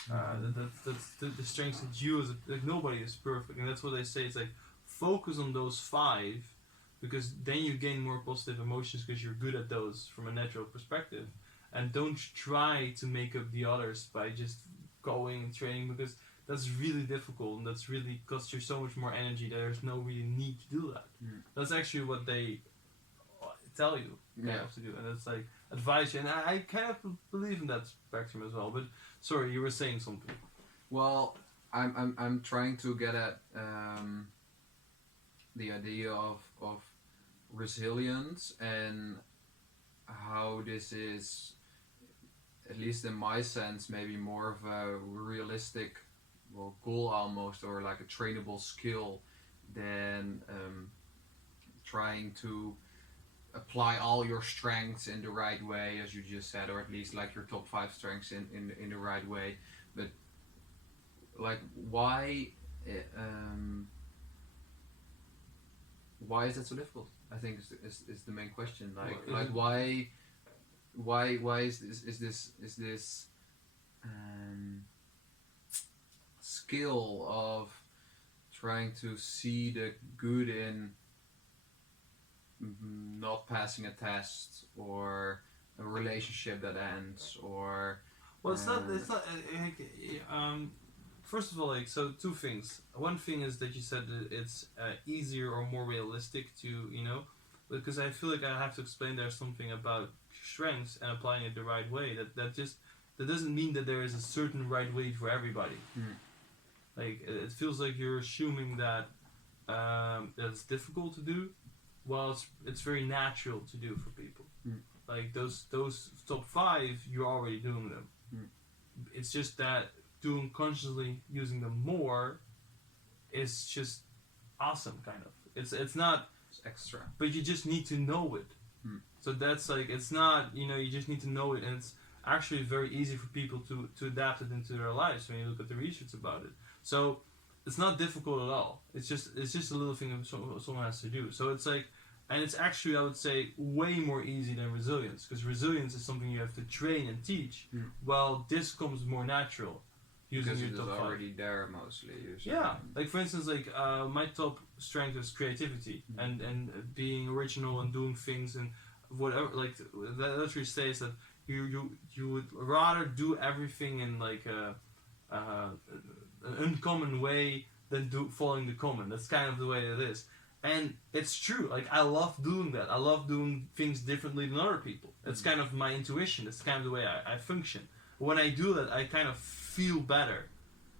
That's the strengths that you as like nobody is perfect, and that's what they say. It's like focus on those 5, because then you gain more positive emotions because you're good at those from a natural perspective, and don't try to make up the others by just going and training, because that's really difficult and that's really costs you so much more energy. There's no really need to do that. That's actually what they tell you have to do, and it's like advise you, and I kind of believe in that spectrum as well. But sorry, you were saying something. Well, I'm trying to get at the idea of resilience and how this is, at least in my sense, maybe more of a realistic, well, goal almost, or like a trainable skill than trying to apply all your strengths in the right way, as you just said, or at least like your top 5 strengths in the right way. But like, why is that so difficult? I think is the main question. Like why is this skill of trying to see the good in not passing a test, or a relationship that ends, or well, it's not. First of all, like, so 2 things. One thing is that you said that it's easier or more realistic to, because I feel like I have to explain there's something about strengths and applying it the right way. That doesn't mean that there is a certain right way for everybody. Like, it feels like you're assuming that it's difficult to do, while it's very natural to do for people. Like those top 5, you're already doing them. It's just that doing consciously using them more is just awesome, kind of. It's not extra, but you just need to know it. So that's like, it's not, you just need to know it, and it's actually very easy for people to adapt it into their lives when you look at the research about it. So it's not difficult at all. It's just a little thing that someone has to do. So it's like, and it's actually, I would say, way more easy than resilience, because resilience is something you have to train and teach. While this comes more natural, using because your it is top 5. already there mostly. Yeah, like for instance, like my top strength is creativity and being original and doing things and whatever. Like that literally states that you would rather do everything in like an uncommon way than following the common. That's kind of the way it is. And it's true, like I love doing that. I love doing things differently than other people. It's kind of my intuition. It's kind of the way I function. When I do that, I kind of feel better.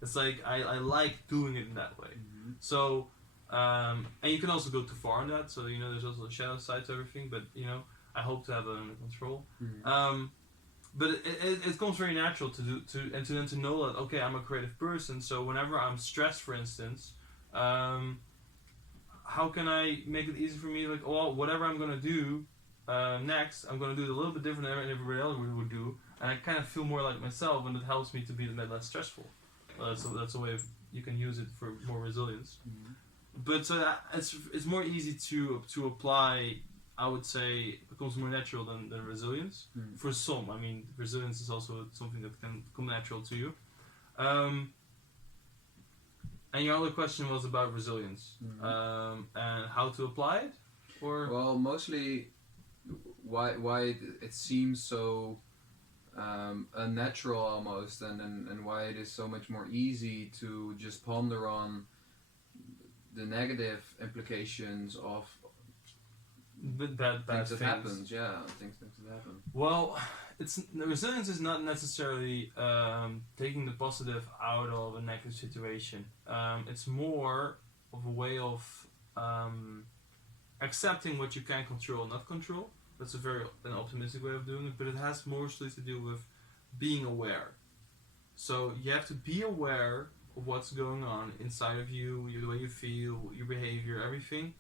It's like I like doing it in that way. So, and you can also go too far on that. So there's also a shadow side to everything. But I hope to have that under control. But it comes very natural to know that, okay, I'm a creative person. So whenever I'm stressed, for instance, how can I make it easy for me? Like, well, whatever I'm gonna do next, I'm gonna do it a little bit different than everybody else would do, and I kind of feel more like myself, and it helps me to be a bit less stressful. So that's a way you can use it for more resilience. But it's more easy to apply. I would say it becomes more natural than resilience. For some, I mean, resilience is also something that can come natural to you. And your other question was about resilience and how to apply it, or well, mostly why it seems so unnatural almost, and why it is so much more easy to just ponder on the negative implications of bad things that things. happens. Yeah, things that happen. Well, resilience is not necessarily taking the positive out of a negative situation. It's more of a way of accepting what you can control and not control. That's an optimistic way of doing it, but it has mostly to do with being aware. So you have to be aware of what's going on inside of you, the way you feel, your behavior, everything.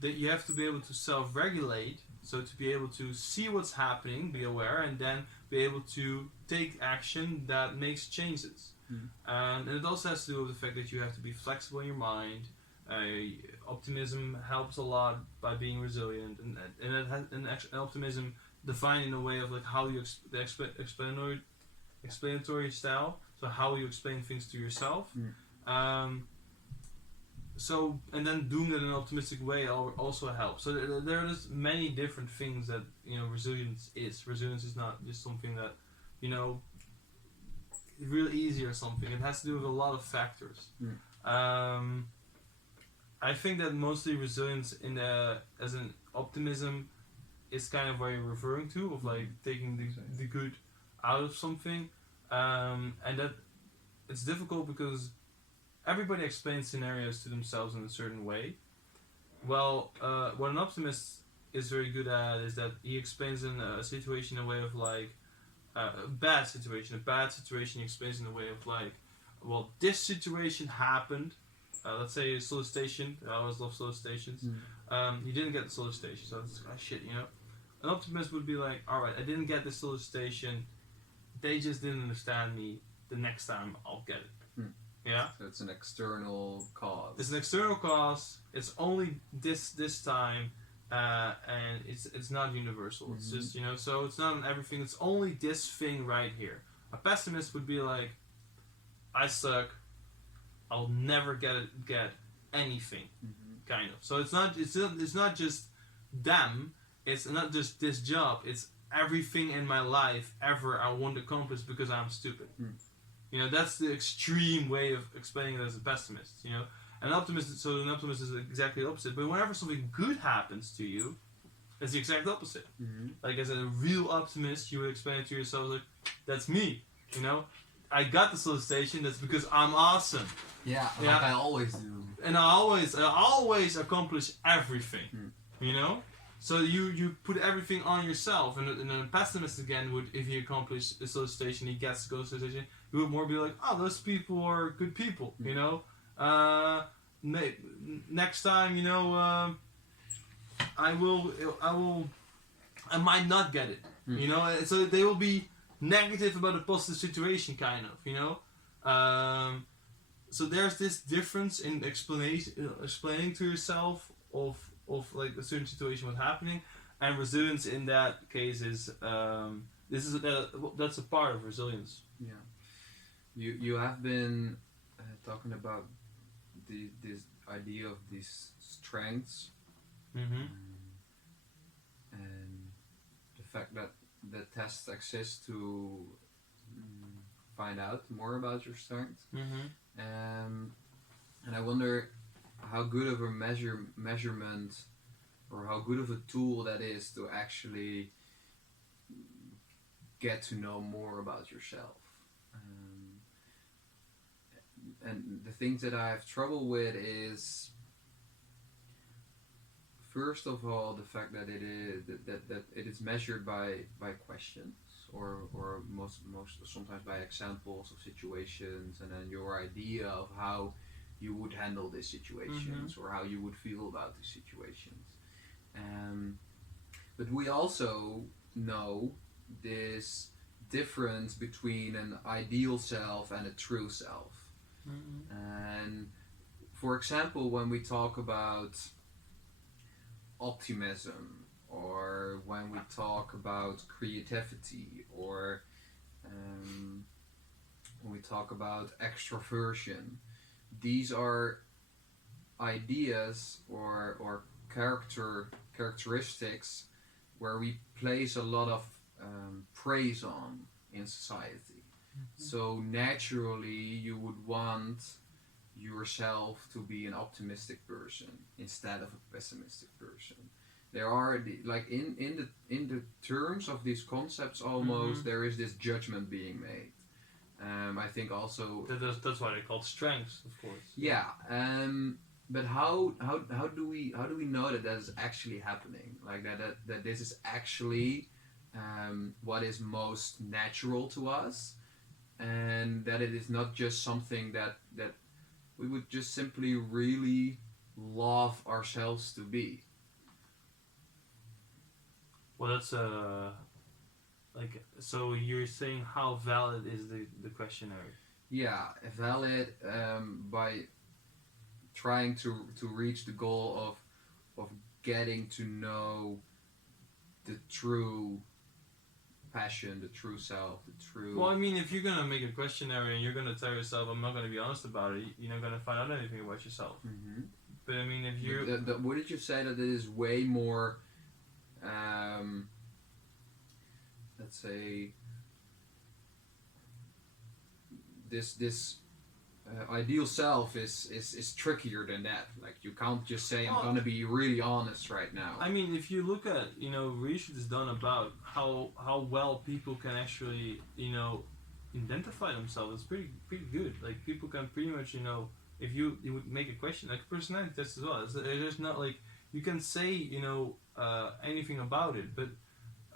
That you have to be able to self-regulate, so to be able to see what's happening, be aware, and then be able to take action that makes changes. And it also has to do with the fact that you have to be flexible in your mind. Optimism helps a lot by being resilient, and optimism defined in a way of like how you the explanatory explanatory style. So how you explain things to yourself. So and then doing it in an optimistic way also helps. So there are just many different things that resilience is. Resilience is not just something that real easy or something. It has to do with a lot of factors. I think that mostly resilience as an optimism is kind of what you're referring to, of like taking the good out of something, and that it's difficult because everybody explains scenarios to themselves in a certain way. Well, what an optimist is very good at is that he explains in a situation in a way of like a bad situation he explains in a way of like, well, this situation happened. Let's say a solicitation. I always love solicitations. You didn't get the solicitation, so it's shit. An optimist would be like, all right, I didn't get the solicitation. They just didn't understand me. The next time I'll get it. Yeah. So it's an external cause. It's an external cause. It's only this time, and it's not universal. It's just so it's not on everything. It's only this thing right here. A pessimist would be like, I suck. I'll never get anything, kind of. So it's not just them. It's not just this job. It's everything in my life ever I won't accomplish because I'm stupid. That's the extreme way of explaining it as a pessimist. An optimist. So an optimist is exactly the opposite. But whenever something good happens to you, it's the exact opposite. Like as a real optimist, you would explain it to yourself like, "That's me." I got the solicitation. That's because I'm awesome. Yeah, like I always do. And I always accomplish everything. So you put everything on yourself. And a pessimist again would, if he accomplished a solicitation, he gets to go to solicitation, he would more be like, oh, those people are good people. Next time, I might not get it. So they will be negative about a positive situation, kind of. So there's this difference in explaining to yourself of like a certain situation what's happening, and resilience in that case is that's a part of resilience. Yeah, you have been talking about this idea of these strengths, and the fact that the tests exist to find out more about your strengths. And I wonder how good of a measurement or how good of a tool that is to actually get to know more about yourself. And the things that I have trouble with is, first of all, the fact that it is measured by questions or most sometimes by examples of situations, and then your idea of how you would handle these situations or how you would feel about these situations. But we also know this difference between an ideal self and a true self. And for example, when we talk about optimism, or when we talk about creativity, or when we talk about extroversion, these are ideas or characteristics where we place a lot of praise on in society. So naturally you would want yourself to be an optimistic person instead of a pessimistic person. There are like in the terms of these concepts almost there is this judgment being made. I think also that's why they're called strengths, of course. Yeah. But how do we know that is actually happening? Like that this is actually what is most natural to us, and that it is not just something that we would just simply really love ourselves to be. Well, that's like, so you're saying how valid is the questionnaire? Yeah, valid by trying to reach the goal of getting to know the true passion, the true self, the true. Well, I mean, if you're gonna make a questionnaire and you're gonna tell yourself, "I'm not gonna be honest about it," you're not gonna find out anything about yourself. Mm-hmm. But I mean, if you're, Wouldn't you say that it is way more, let's say, this ideal self is trickier than that. Like you can't just say I'm gonna be really honest right now. I mean, if you look at research is done about how well people can actually identify themselves, it's pretty good. Like people can pretty much if you would make a question like a personality test as well. There's not like you can say anything about it, but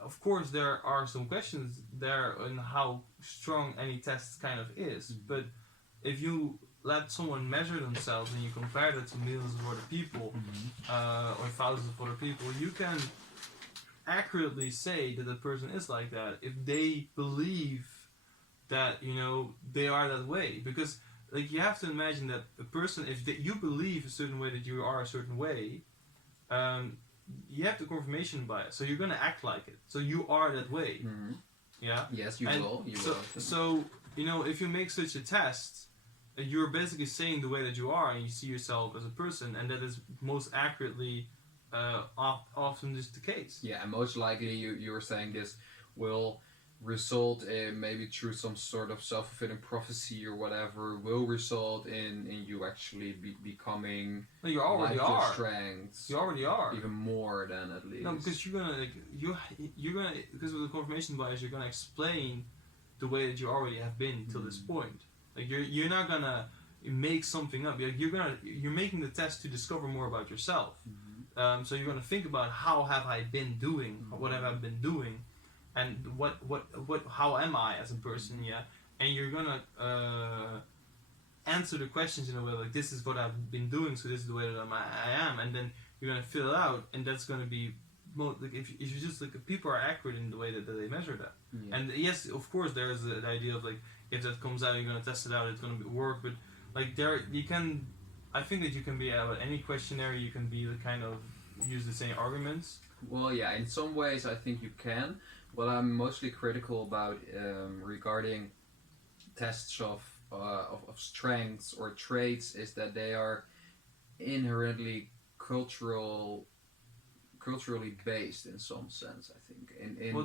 of course there are some questions there on how strong any test kind of is. Mm-hmm. But if you let someone measure themselves and you compare that to millions of other people, Mm-hmm. or thousands of other people, you can accurately say that the person is like that if they believe that they are that way. Because like you have to imagine that a person, if you believe a certain way that you are a certain way, you have the confirmation bias, so you're gonna act like it. So you are that way. Mm-hmm. Yeah. Yes, you will. You will. So if you make such a test, you're basically saying the way that you are, and you see yourself as a person, and that is most accurately often just the case. Yeah, and most likely you were saying this will result in, maybe through some sort of self-fulfilling prophecy or whatever, will result in you actually becoming No, you already like your are. strengths. You already are. Even more than at least. No, because you're gonna because with the confirmation bias, you're gonna explain the way that you already have been till this point. Like you're not gonna make something up. You're making the test to discover more about yourself. Mm-hmm. So you're gonna think about how have I been doing, what have I been doing, and what how am I as a person, yeah. And you're gonna answer the questions in a way like this is what I've been doing, so this is the way that I am, and then you're gonna fill it out, and that's gonna be like if you just like people are accurate in the way that they measure that. Yeah. And yes, of course, there's the idea of like if that comes out, you're gonna test it out, it's gonna work. But like I think that you can be about any questionnaire, you can be the kind of use the same arguments. Well, yeah, in some ways I think you can. What I'm mostly critical about regarding tests of strengths or traits is that they are inherently culturally based in some sense. I think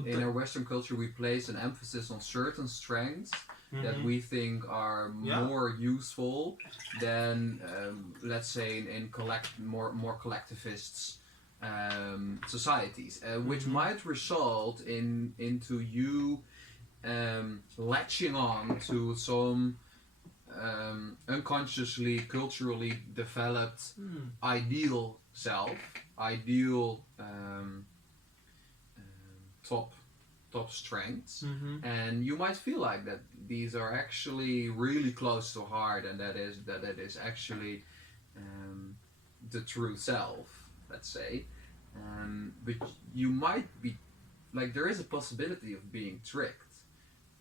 in our Western culture we place an emphasis on certain strengths that we think are more useful than let's say in more collectivists societies, which might result into you latching on to some unconsciously culturally developed ideal self, ideal top strengths, and you might feel like that these are actually really close to heart, and that is actually the true self, let's say. But you might be like, there is a possibility of being tricked,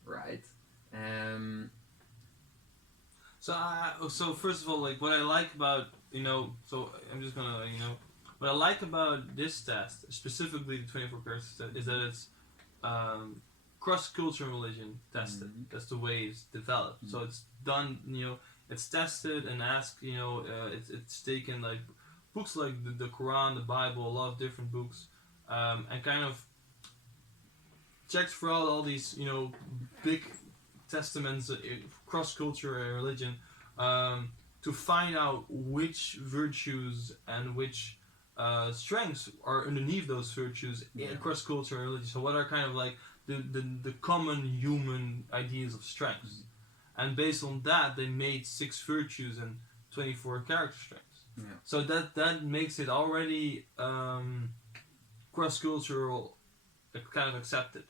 right? So first of all, like what I like about so I'm just gonna what I like about this test, specifically the 24 characters test, is that it's cross-cultural religion tested. That's the way it's developed. So it's done, it's tested and asked, it's taken like books like the Quran, the Bible, a lot of different books, and kind of checked throughout all these, big testaments, cross-cultural religion, to find out which virtues and which strengths are underneath those virtues in cross-cultural religion. So what are kind of like the common human ideas of strengths, and based on that they made 6 virtues and 24 character strengths. So that makes it already cross-cultural, kind of accepted,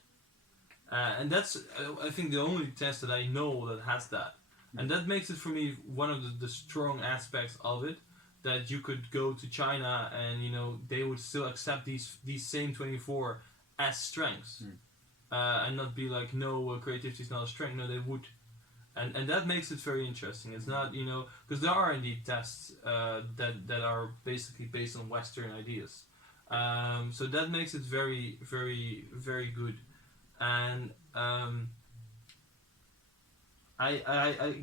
and that's I think the only test that I know that has that, and that makes it for me one of the strong aspects of it, that you could go to China and they would still accept these same 24 as strengths, and not be like, no, creativity is not a strength. No, they would. And that makes it very interesting. It's not, because there are indeed tests that are basically based on Western ideas. So that makes it very, very, very good. And I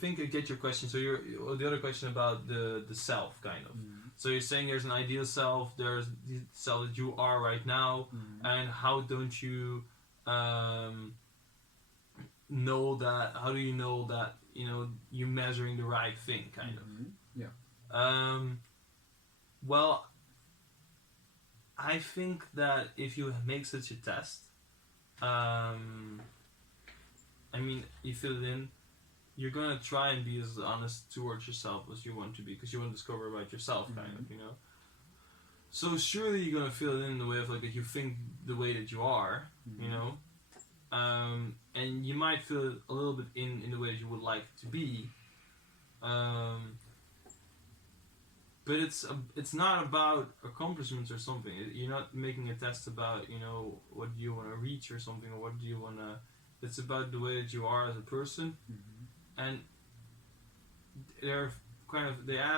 think I get your question. So the other question about the self kind of. So you're saying there's an ideal self, there's the self that you are right now, and how don't you know that? How do you know that you're measuring the right thing kind of? Yeah. Well, I think that if you make such a test, you fill it in, you're gonna try and be as honest towards yourself as you want to be, because you want to discover about yourself, kind of, So surely you're gonna fill it in the way of like that you think the way that you are, and you might fill it a little bit in the way that you would like it to be, but it's not about accomplishments or something. You're not making a test about what do you want to reach or something, or what do you want to. It's about the way that you are as a person, and they're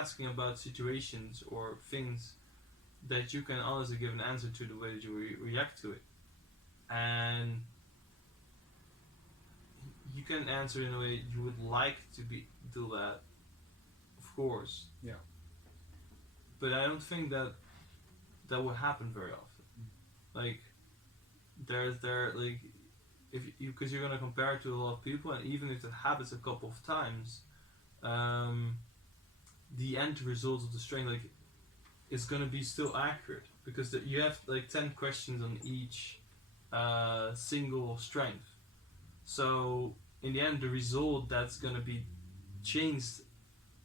asking about situations or things that you can honestly give an answer to the way that you react to it, and you can answer in a way you would like to do that, of course. Yeah. But I don't think that will happen very often. Like, if you, because you're gonna compare it to a lot of people, and even if it happens a couple of times, the end result of the strength is gonna be still accurate, because you have 10 questions on each single strength. So in the end, the result that's gonna be changed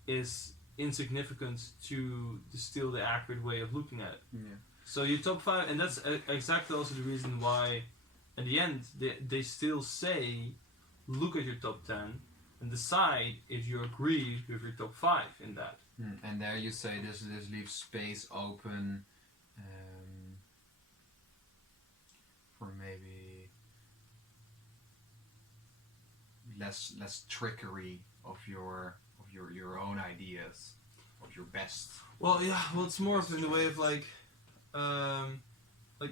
is insignificant to still the accurate way of looking at it. Yeah. So your top 5, and that's exactly also the reason why, at the end, they still say, look at your top 10 and decide if you agree with your top 5 in that. And there you say this leaves space open for maybe less trickery of your own ideas, of your best. Well, yeah. Well, it's more of in the way of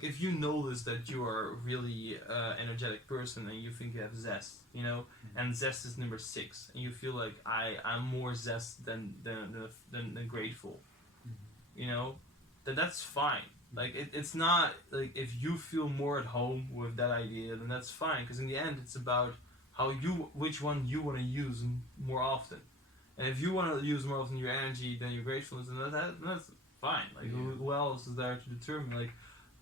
if you notice that you are a really energetic person and you think you have zest, and zest is number 6, and you feel like I'm more zest than grateful, that's fine. It's not if you feel more at home with that idea, then that's fine, because in the end it's about which one you want to use more often. And if you want to use more often your energy than your gratefulness, then that's fine. Who else is there to determine?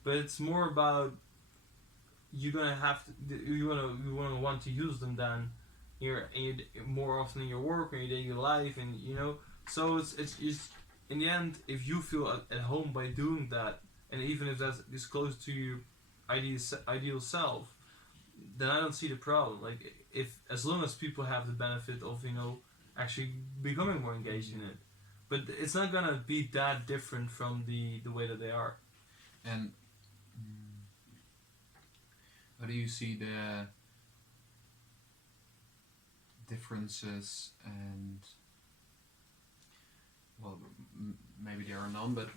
But it's more about you're gonna have to. You wanna want to use them than more often in your work or your daily life, and So it's in the end, if you feel at home by doing that, and even if that is close to your ideal self, then I don't see the problem. As long as people have the benefit of actually becoming more engaged in it, but it's not gonna be that different from the way that they are. And how do you see the differences, and maybe there are none, but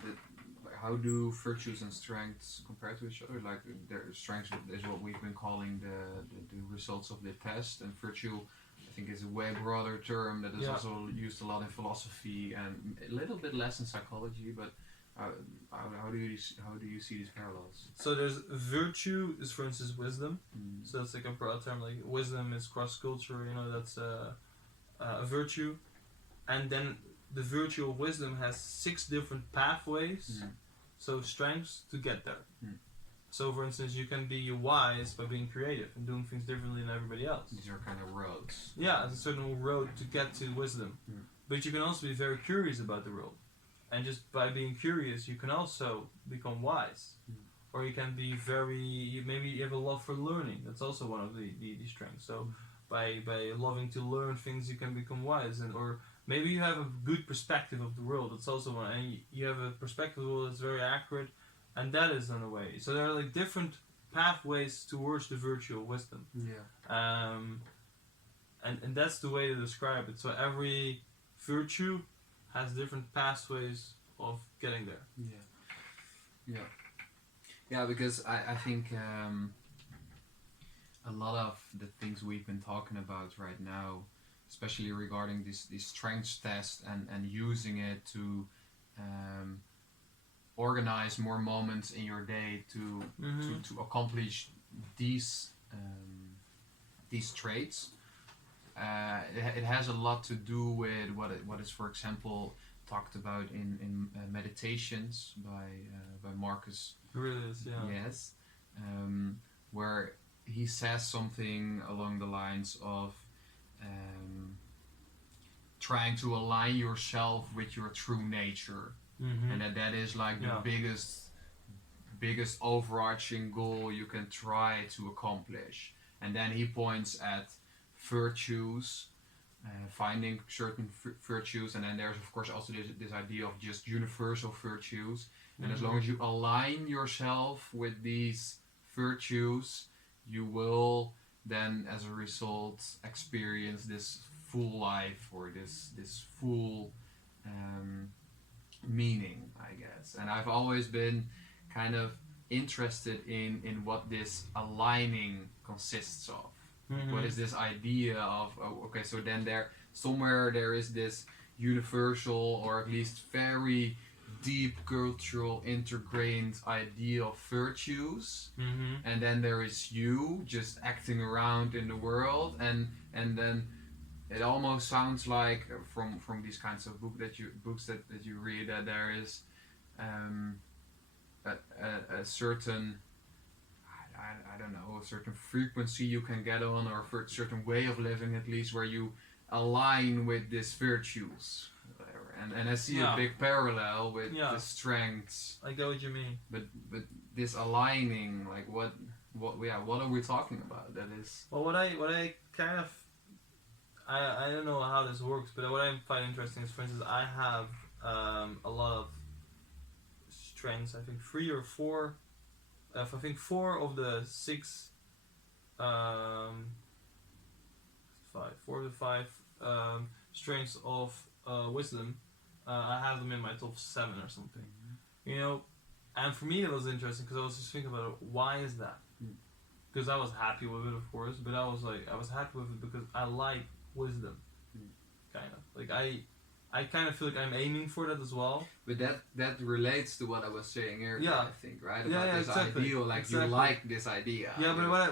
how do virtues and strengths compare to each other? Their strengths is what we've been calling the results of the test, and virtue, I think, is a way broader term that is also used a lot in philosophy and a little bit less in psychology. But how do you see these parallels? So there's virtue is, for instance, wisdom. So that's a broad term. Wisdom is cross culture. That's a virtue, and then the virtue of wisdom has 6 different pathways. So strengths to get there. So, for instance, you can be wise by being creative and doing things differently than everybody else. These are kind of roads. Yeah, it's a certain road to get to wisdom. But you can also be very curious about the world. And just by being curious, you can also become wise. Or you can be maybe you have a love for learning. That's also one of the strengths. So, by loving to learn things, you can become wise. Or maybe you have a good perspective of the world. That's also one. And you have a perspective of the world that's very accurate. And that is in a way. So there are different pathways towards the virtue of wisdom. Yeah. And that's the way to describe it. So every virtue has different pathways of getting there. Yeah, because I think a lot of the things we've been talking about right now, especially regarding this strengths test and using it to um, organize more moments in your day to accomplish these these traits. It has a lot to do with what is, for example, talked about in meditations by Marcus. Really is, yeah. Yes, where he says something along the lines of um, trying to align yourself with your true nature, and that is like the biggest overarching goal you can try to accomplish. And then he points at virtues, finding certain virtues, and then there's of course also this idea of just universal virtues. And as long as you align yourself with these virtues, you will then, as a result, experience this full life, or this full meaning, I guess. And I've always been kind of interested in what this aligning consists of. What is this idea of, okay, so then there is this universal, or at least very deep cultural ingrained idea of virtues, and then there is you just acting around in the world, and then it almost sounds like from these kinds of books that you read, that there is a certain, I don't know, a certain frequency you can get on, or a certain way of living at least, where you align with these virtues. And I see a big parallel with the strengths. I get what you mean. But this aligning, like what are we talking about? That is. Well, what I kind of, I don't know how this works, but what I find interesting is, for instance, I have a lot of strengths. I think 3 or 4. I think 4 of the 6. 4 of the 5 strengths of wisdom. I have them in my top 7 or something. You know, and for me it was interesting because I was just thinking about it, why is that? Because I was happy with it, of course, but I was happy with it because I like wisdom, kind of. Like I kind of feel like I'm aiming for that as well. But that relates to what I was saying earlier, I think, right? About this exactly. ideal, like you like this idea. Yeah, but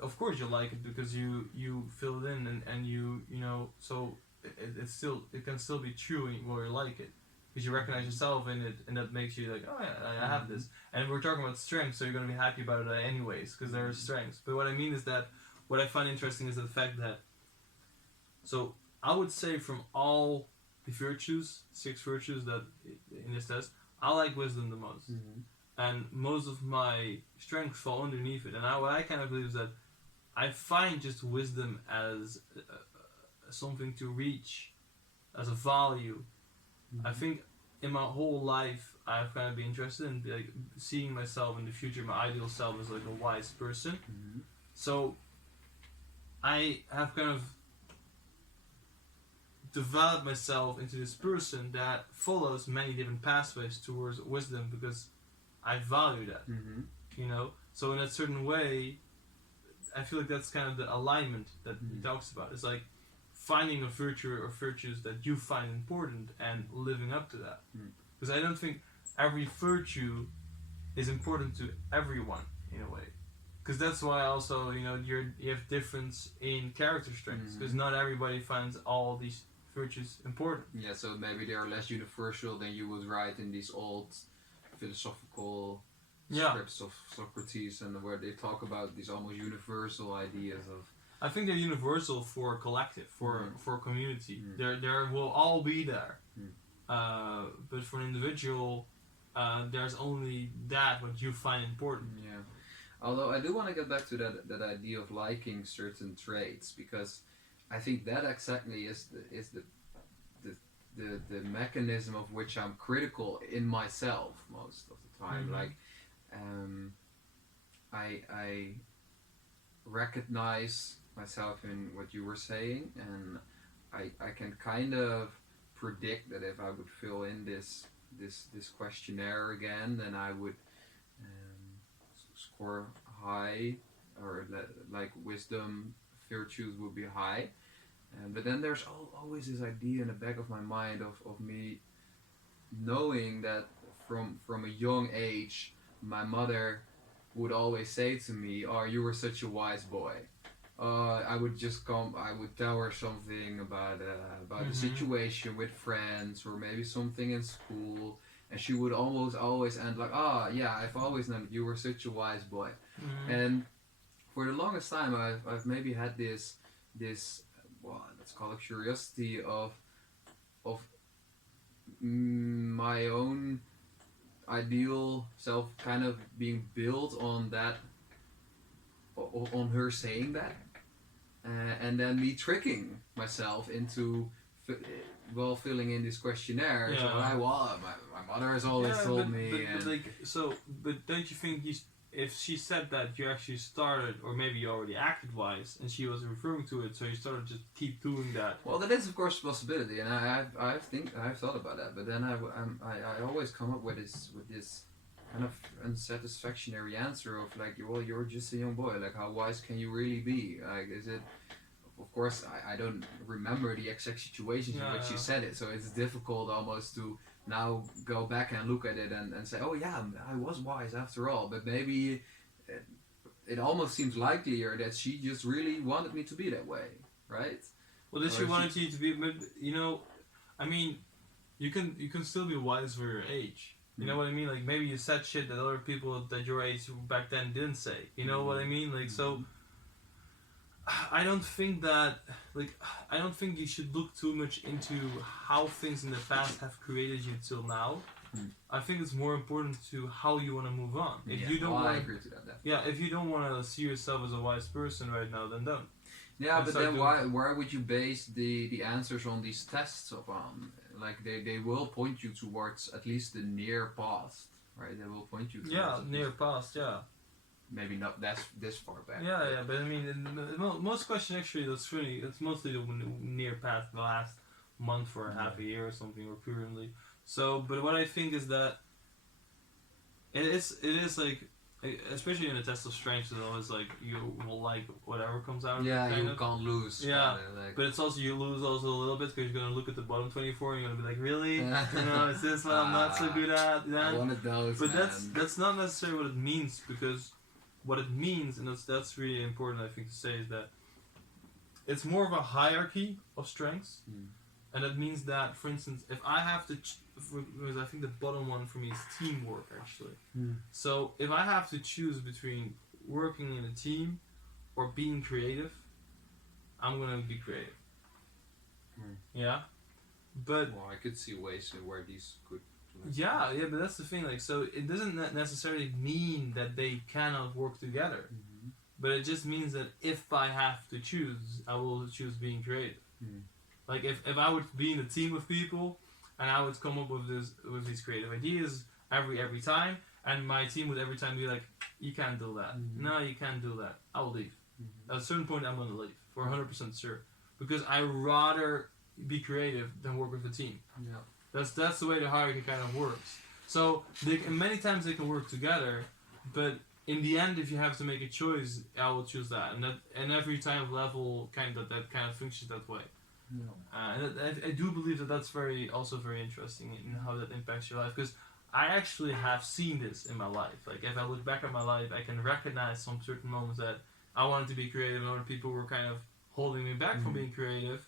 of course you like it because you fill it in and you know, so it can still be true where you like it. Because you recognize yourself in it, and that makes you like, oh yeah, I have this. And we're talking about strengths, so you're going to be happy about it anyways, because there are strengths. But what I mean is that, what I find interesting is the fact that, so I would say from all the virtues, 6 virtues that in this test, I like wisdom the most. And most of my strengths fall underneath it. And what I kind of believe is that I find just wisdom as something to reach, as a value. I think in my whole life I've kind of been interested in like seeing myself in the future, my ideal self as like a wise person. So I have kind of developed myself into this person that follows many different pathways towards wisdom because I value that. You know? So in a certain way I feel like that's kind of the alignment that he talks about. It's like finding a virtue or virtues that you find important and living up to that. Because I don't think every virtue is important to everyone in a way. Because that's why also, you know, you have difference in character strengths. Because not everybody finds all these virtues important. Yeah, so maybe they are less universal than you would write in these old philosophical scripts of Socrates, and where they talk about these almost universal ideas of. I think they're universal for a collective, for a community. There will all be there. But for an individual, there's only that what you find important. Yeah. Although I do want to get back to that idea of liking certain traits, because I think that exactly is the mechanism of which I'm critical in myself most of the time. Like, I recognize myself in what you were saying, and I can kind of predict that if I would fill in this questionnaire again, then I would score high or like wisdom virtues would be high. But then there's always this idea in the back of my mind of me knowing that from a young age, my mother would always say to me, "Oh, you were such a wise boy." I would just come. I would tell her something about the Mm-hmm. situation with friends or maybe something in school, and she would almost always end like, "Ah, yeah, I've always known that you were such a wise boy." Mm-hmm. And for the longest time, I've maybe had this well, let's call it curiosity of my own ideal self kind of being built on that on her saying that, and then me tricking myself into fi- filling in this questionnaire. So Yeah. my mother has always Yeah, told me, but and like so, but don't you think if she said that you actually started, or maybe you already acted wise, and she was referring to it, so you started just keep doing that? well, that is of course a possibility, and I've thought about that, but then I always come up with this kind of unsatisfactory answer of like, well, you're just a young boy. Like, how wise can you really be? Like, is it? Of course, I don't remember the exact situations in which you said it, so it's difficult almost to now go back and look at it and say, oh yeah, I was wise after all. But maybe it almost seems likelier that she just really wanted me to be that way, right? Well, did she Or wanted you to be? But I mean, you can still be wise for your age. You know what I mean? Like maybe you said shit that other people that your age back then didn't say. You know what I mean? Like so. I don't think that I don't think you should look too much into how things in the past have created you till now. I think it's more important to how you want to move on. If yeah, you don't well, I want, agree to that. yeah, if you don't want to see yourself as a wise person right now, then don't. Yeah, And but start then doing- why would you base the answers on these tests upon? Like they will point you towards at least the near past, right? They will point you towards Yeah, at near least- past, yeah. maybe not this far back. Yeah, yeah, but I mean, most question actually it's mostly the near past the last month or half a year or something or currently. So, but what I think is that it is like especially in a test of strength, it's always like you will like whatever comes out of Yeah, it. Kind you of. can't lose. Yeah, like, but it's also you lose also a little bit because you're gonna look at the bottom 24 and you're gonna be like, really, Yeah. is this what I'm not so good at? I Yeah. wanted those. But man. that's not necessarily what it means, because what it means, and that's really important I think to say, is that it's more of a hierarchy of strengths, and that means that, for instance, if I have to, because I think the bottom one for me is teamwork actually. So if I have to choose between working in a team or being creative, I'm gonna be creative. Yeah, but well, I could see ways where these could. yeah, but that's the thing. Like, so it doesn't necessarily mean that they cannot work together, but it just means that if I have to choose, I will choose being creative. Like, if I would be in a team of people, and I would come up with these creative ideas every time, and my team would every time be like, "You can't do that. No, you can't do that. I will leave." At a certain point, I'm gonna leave for 100% sure, because I rather be creative than work with a team. Yeah. That's the way the hierarchy kind of works. So many times they can work together, but in the end, if you have to make a choice, I will choose that. And every time of level that kind of functions that way. And I do believe that that's also very interesting in how that impacts your life, because I actually have seen this in my life. Like, if I look back at my life, I can recognize some certain moments that I wanted to be creative and other people were kind of holding me back from being creative,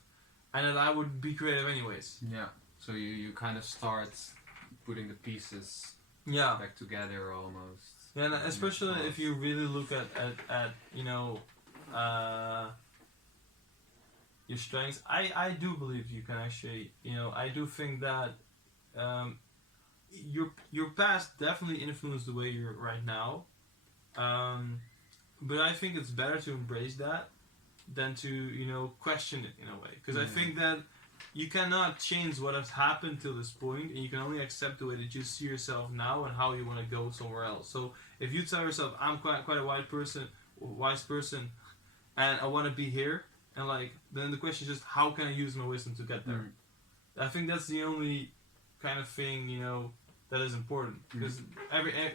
and that I would be creative anyways. Yeah. So you kind of start putting the pieces back together almost. Yeah, and especially if you really look at your strengths. I do believe you can actually, I do think that your past definitely influenced the way you're right now. But I think it's better to embrace that than to, question it in a way. Because I think that you cannot change what has happened till this point, and you can only accept the way that you see yourself now and how you want to go somewhere else. So if you tell yourself, I'm quite a wise person, and I want to be here, and then the question is just, how can I use my wisdom to get there? I think that's the only kind of thing, that is important, because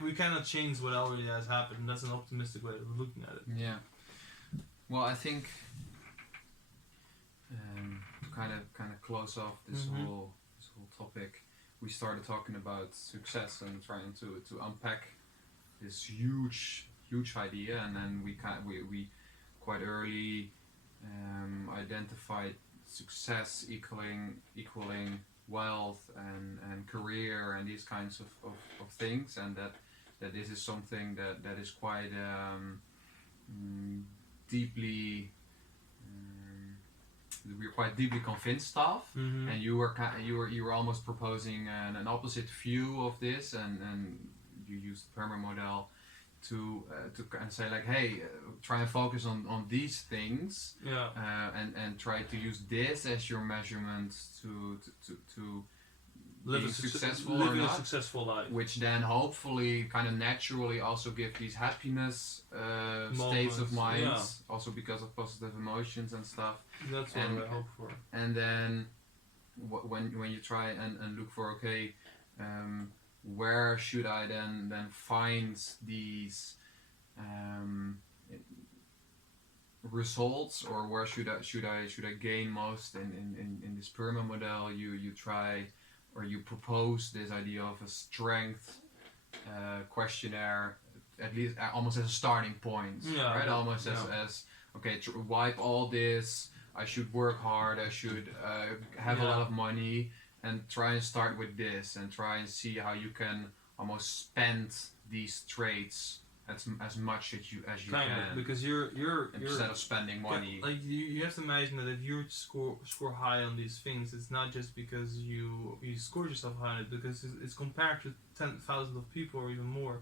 we cannot change what already has happened, and that's an optimistic way of looking at it. Yeah. Well, I think to kind of close off this whole topic, we started talking about success and trying to unpack this huge idea, and then we quite early identified success equaling wealth and career and these kinds of things, and that this is something that is quite deeply we're quite deeply convinced of, and you were almost proposing an opposite view of this, and you used the Perma model to kind of say like, hey, try and focus on these things, and try to use this as your measurement to live being successful living or a not, successful life, which then hopefully kind of naturally also give these happiness states of mind, also because of positive emotions and stuff. That's what I hope for. And then when you try and look for, okay, where should I then find these results, or where should I gain most in this Perma model? You try, or you propose this idea of a strength questionnaire, at least almost as a starting point, right? Almost as okay, wipe all this. I should work hard. I should have a lot of money, and try and start with this, and try and see how you can almost spend these traits as much as you can. Because you're instead of spending money. Like you have to imagine that if you score high on these things, it's not just because you scored yourself high on it, because it's compared to 10,000 of people or even more,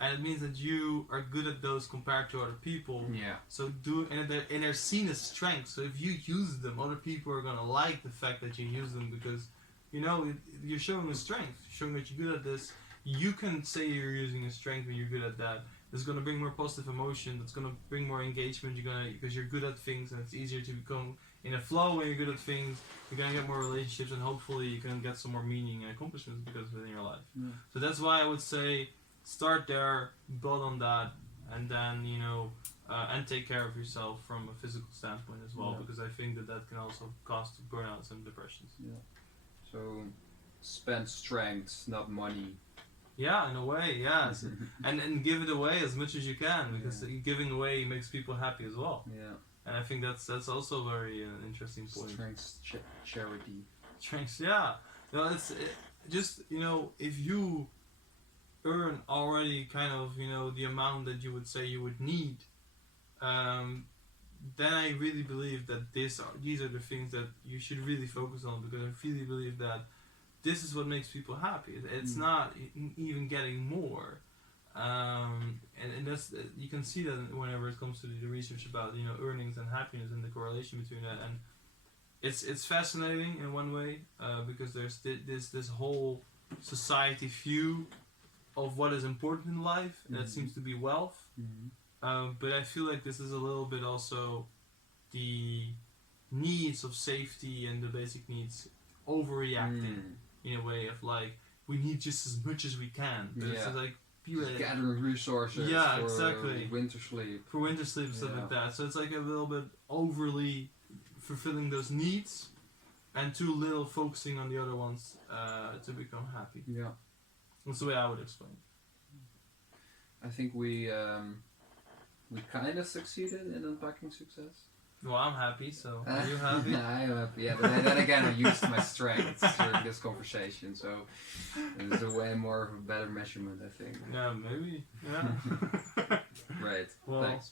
and it means that you are good at those compared to other people. Yeah. So and they're seen as strengths. So if you use them, other people are gonna like the fact that you use them, because you're showing a strength, showing that you're good at this. You can say you're using a strength when you're good at that. It's gonna bring more positive emotion. It's gonna bring more engagement. Because you're good at things, and it's easier to become in a flow when you're good at things. You're gonna get more relationships, and hopefully you can get some more meaning and accomplishments because of it in your life. Yeah. So that's why I would say start there, build on that, and then and take care of yourself from a physical standpoint as well, because I think that can also cause burnouts and depressions. Yeah. So spend strength, not money. Yeah, in a way, yes. and give it away as much as you can, because giving away makes people happy as well. Yeah. And I think that's also a very interesting point. Strength charity. Strength, yeah. It's just if you earn already kind of the amount that you would say you would need, then I really believe that these are the things that you should really focus on, because I really believe that this is what makes people happy. It's not even getting more, and that's, you can see that whenever it comes to the research about earnings and happiness and the correlation between that, and it's fascinating in one way, because there's this whole society view of what is important in life, and that seems to be wealth. But I feel like this is a little bit also the needs of safety and the basic needs overreacting in a way of like, we need just as much as we can. But it's like gathering resources for winter sleep. For winter sleep and stuff like that. So it's like a little bit overly fulfilling those needs and too little focusing on the other ones to become happy. Yeah. That's the way I would explain it. I think we kind of succeeded in unpacking success. Well, I'm happy, so are you happy? I'm happy, yeah. But then again, I used my strengths during this conversation, so it's a way more of a better measurement, I think. Yeah, maybe. Yeah. Great. Well, thanks.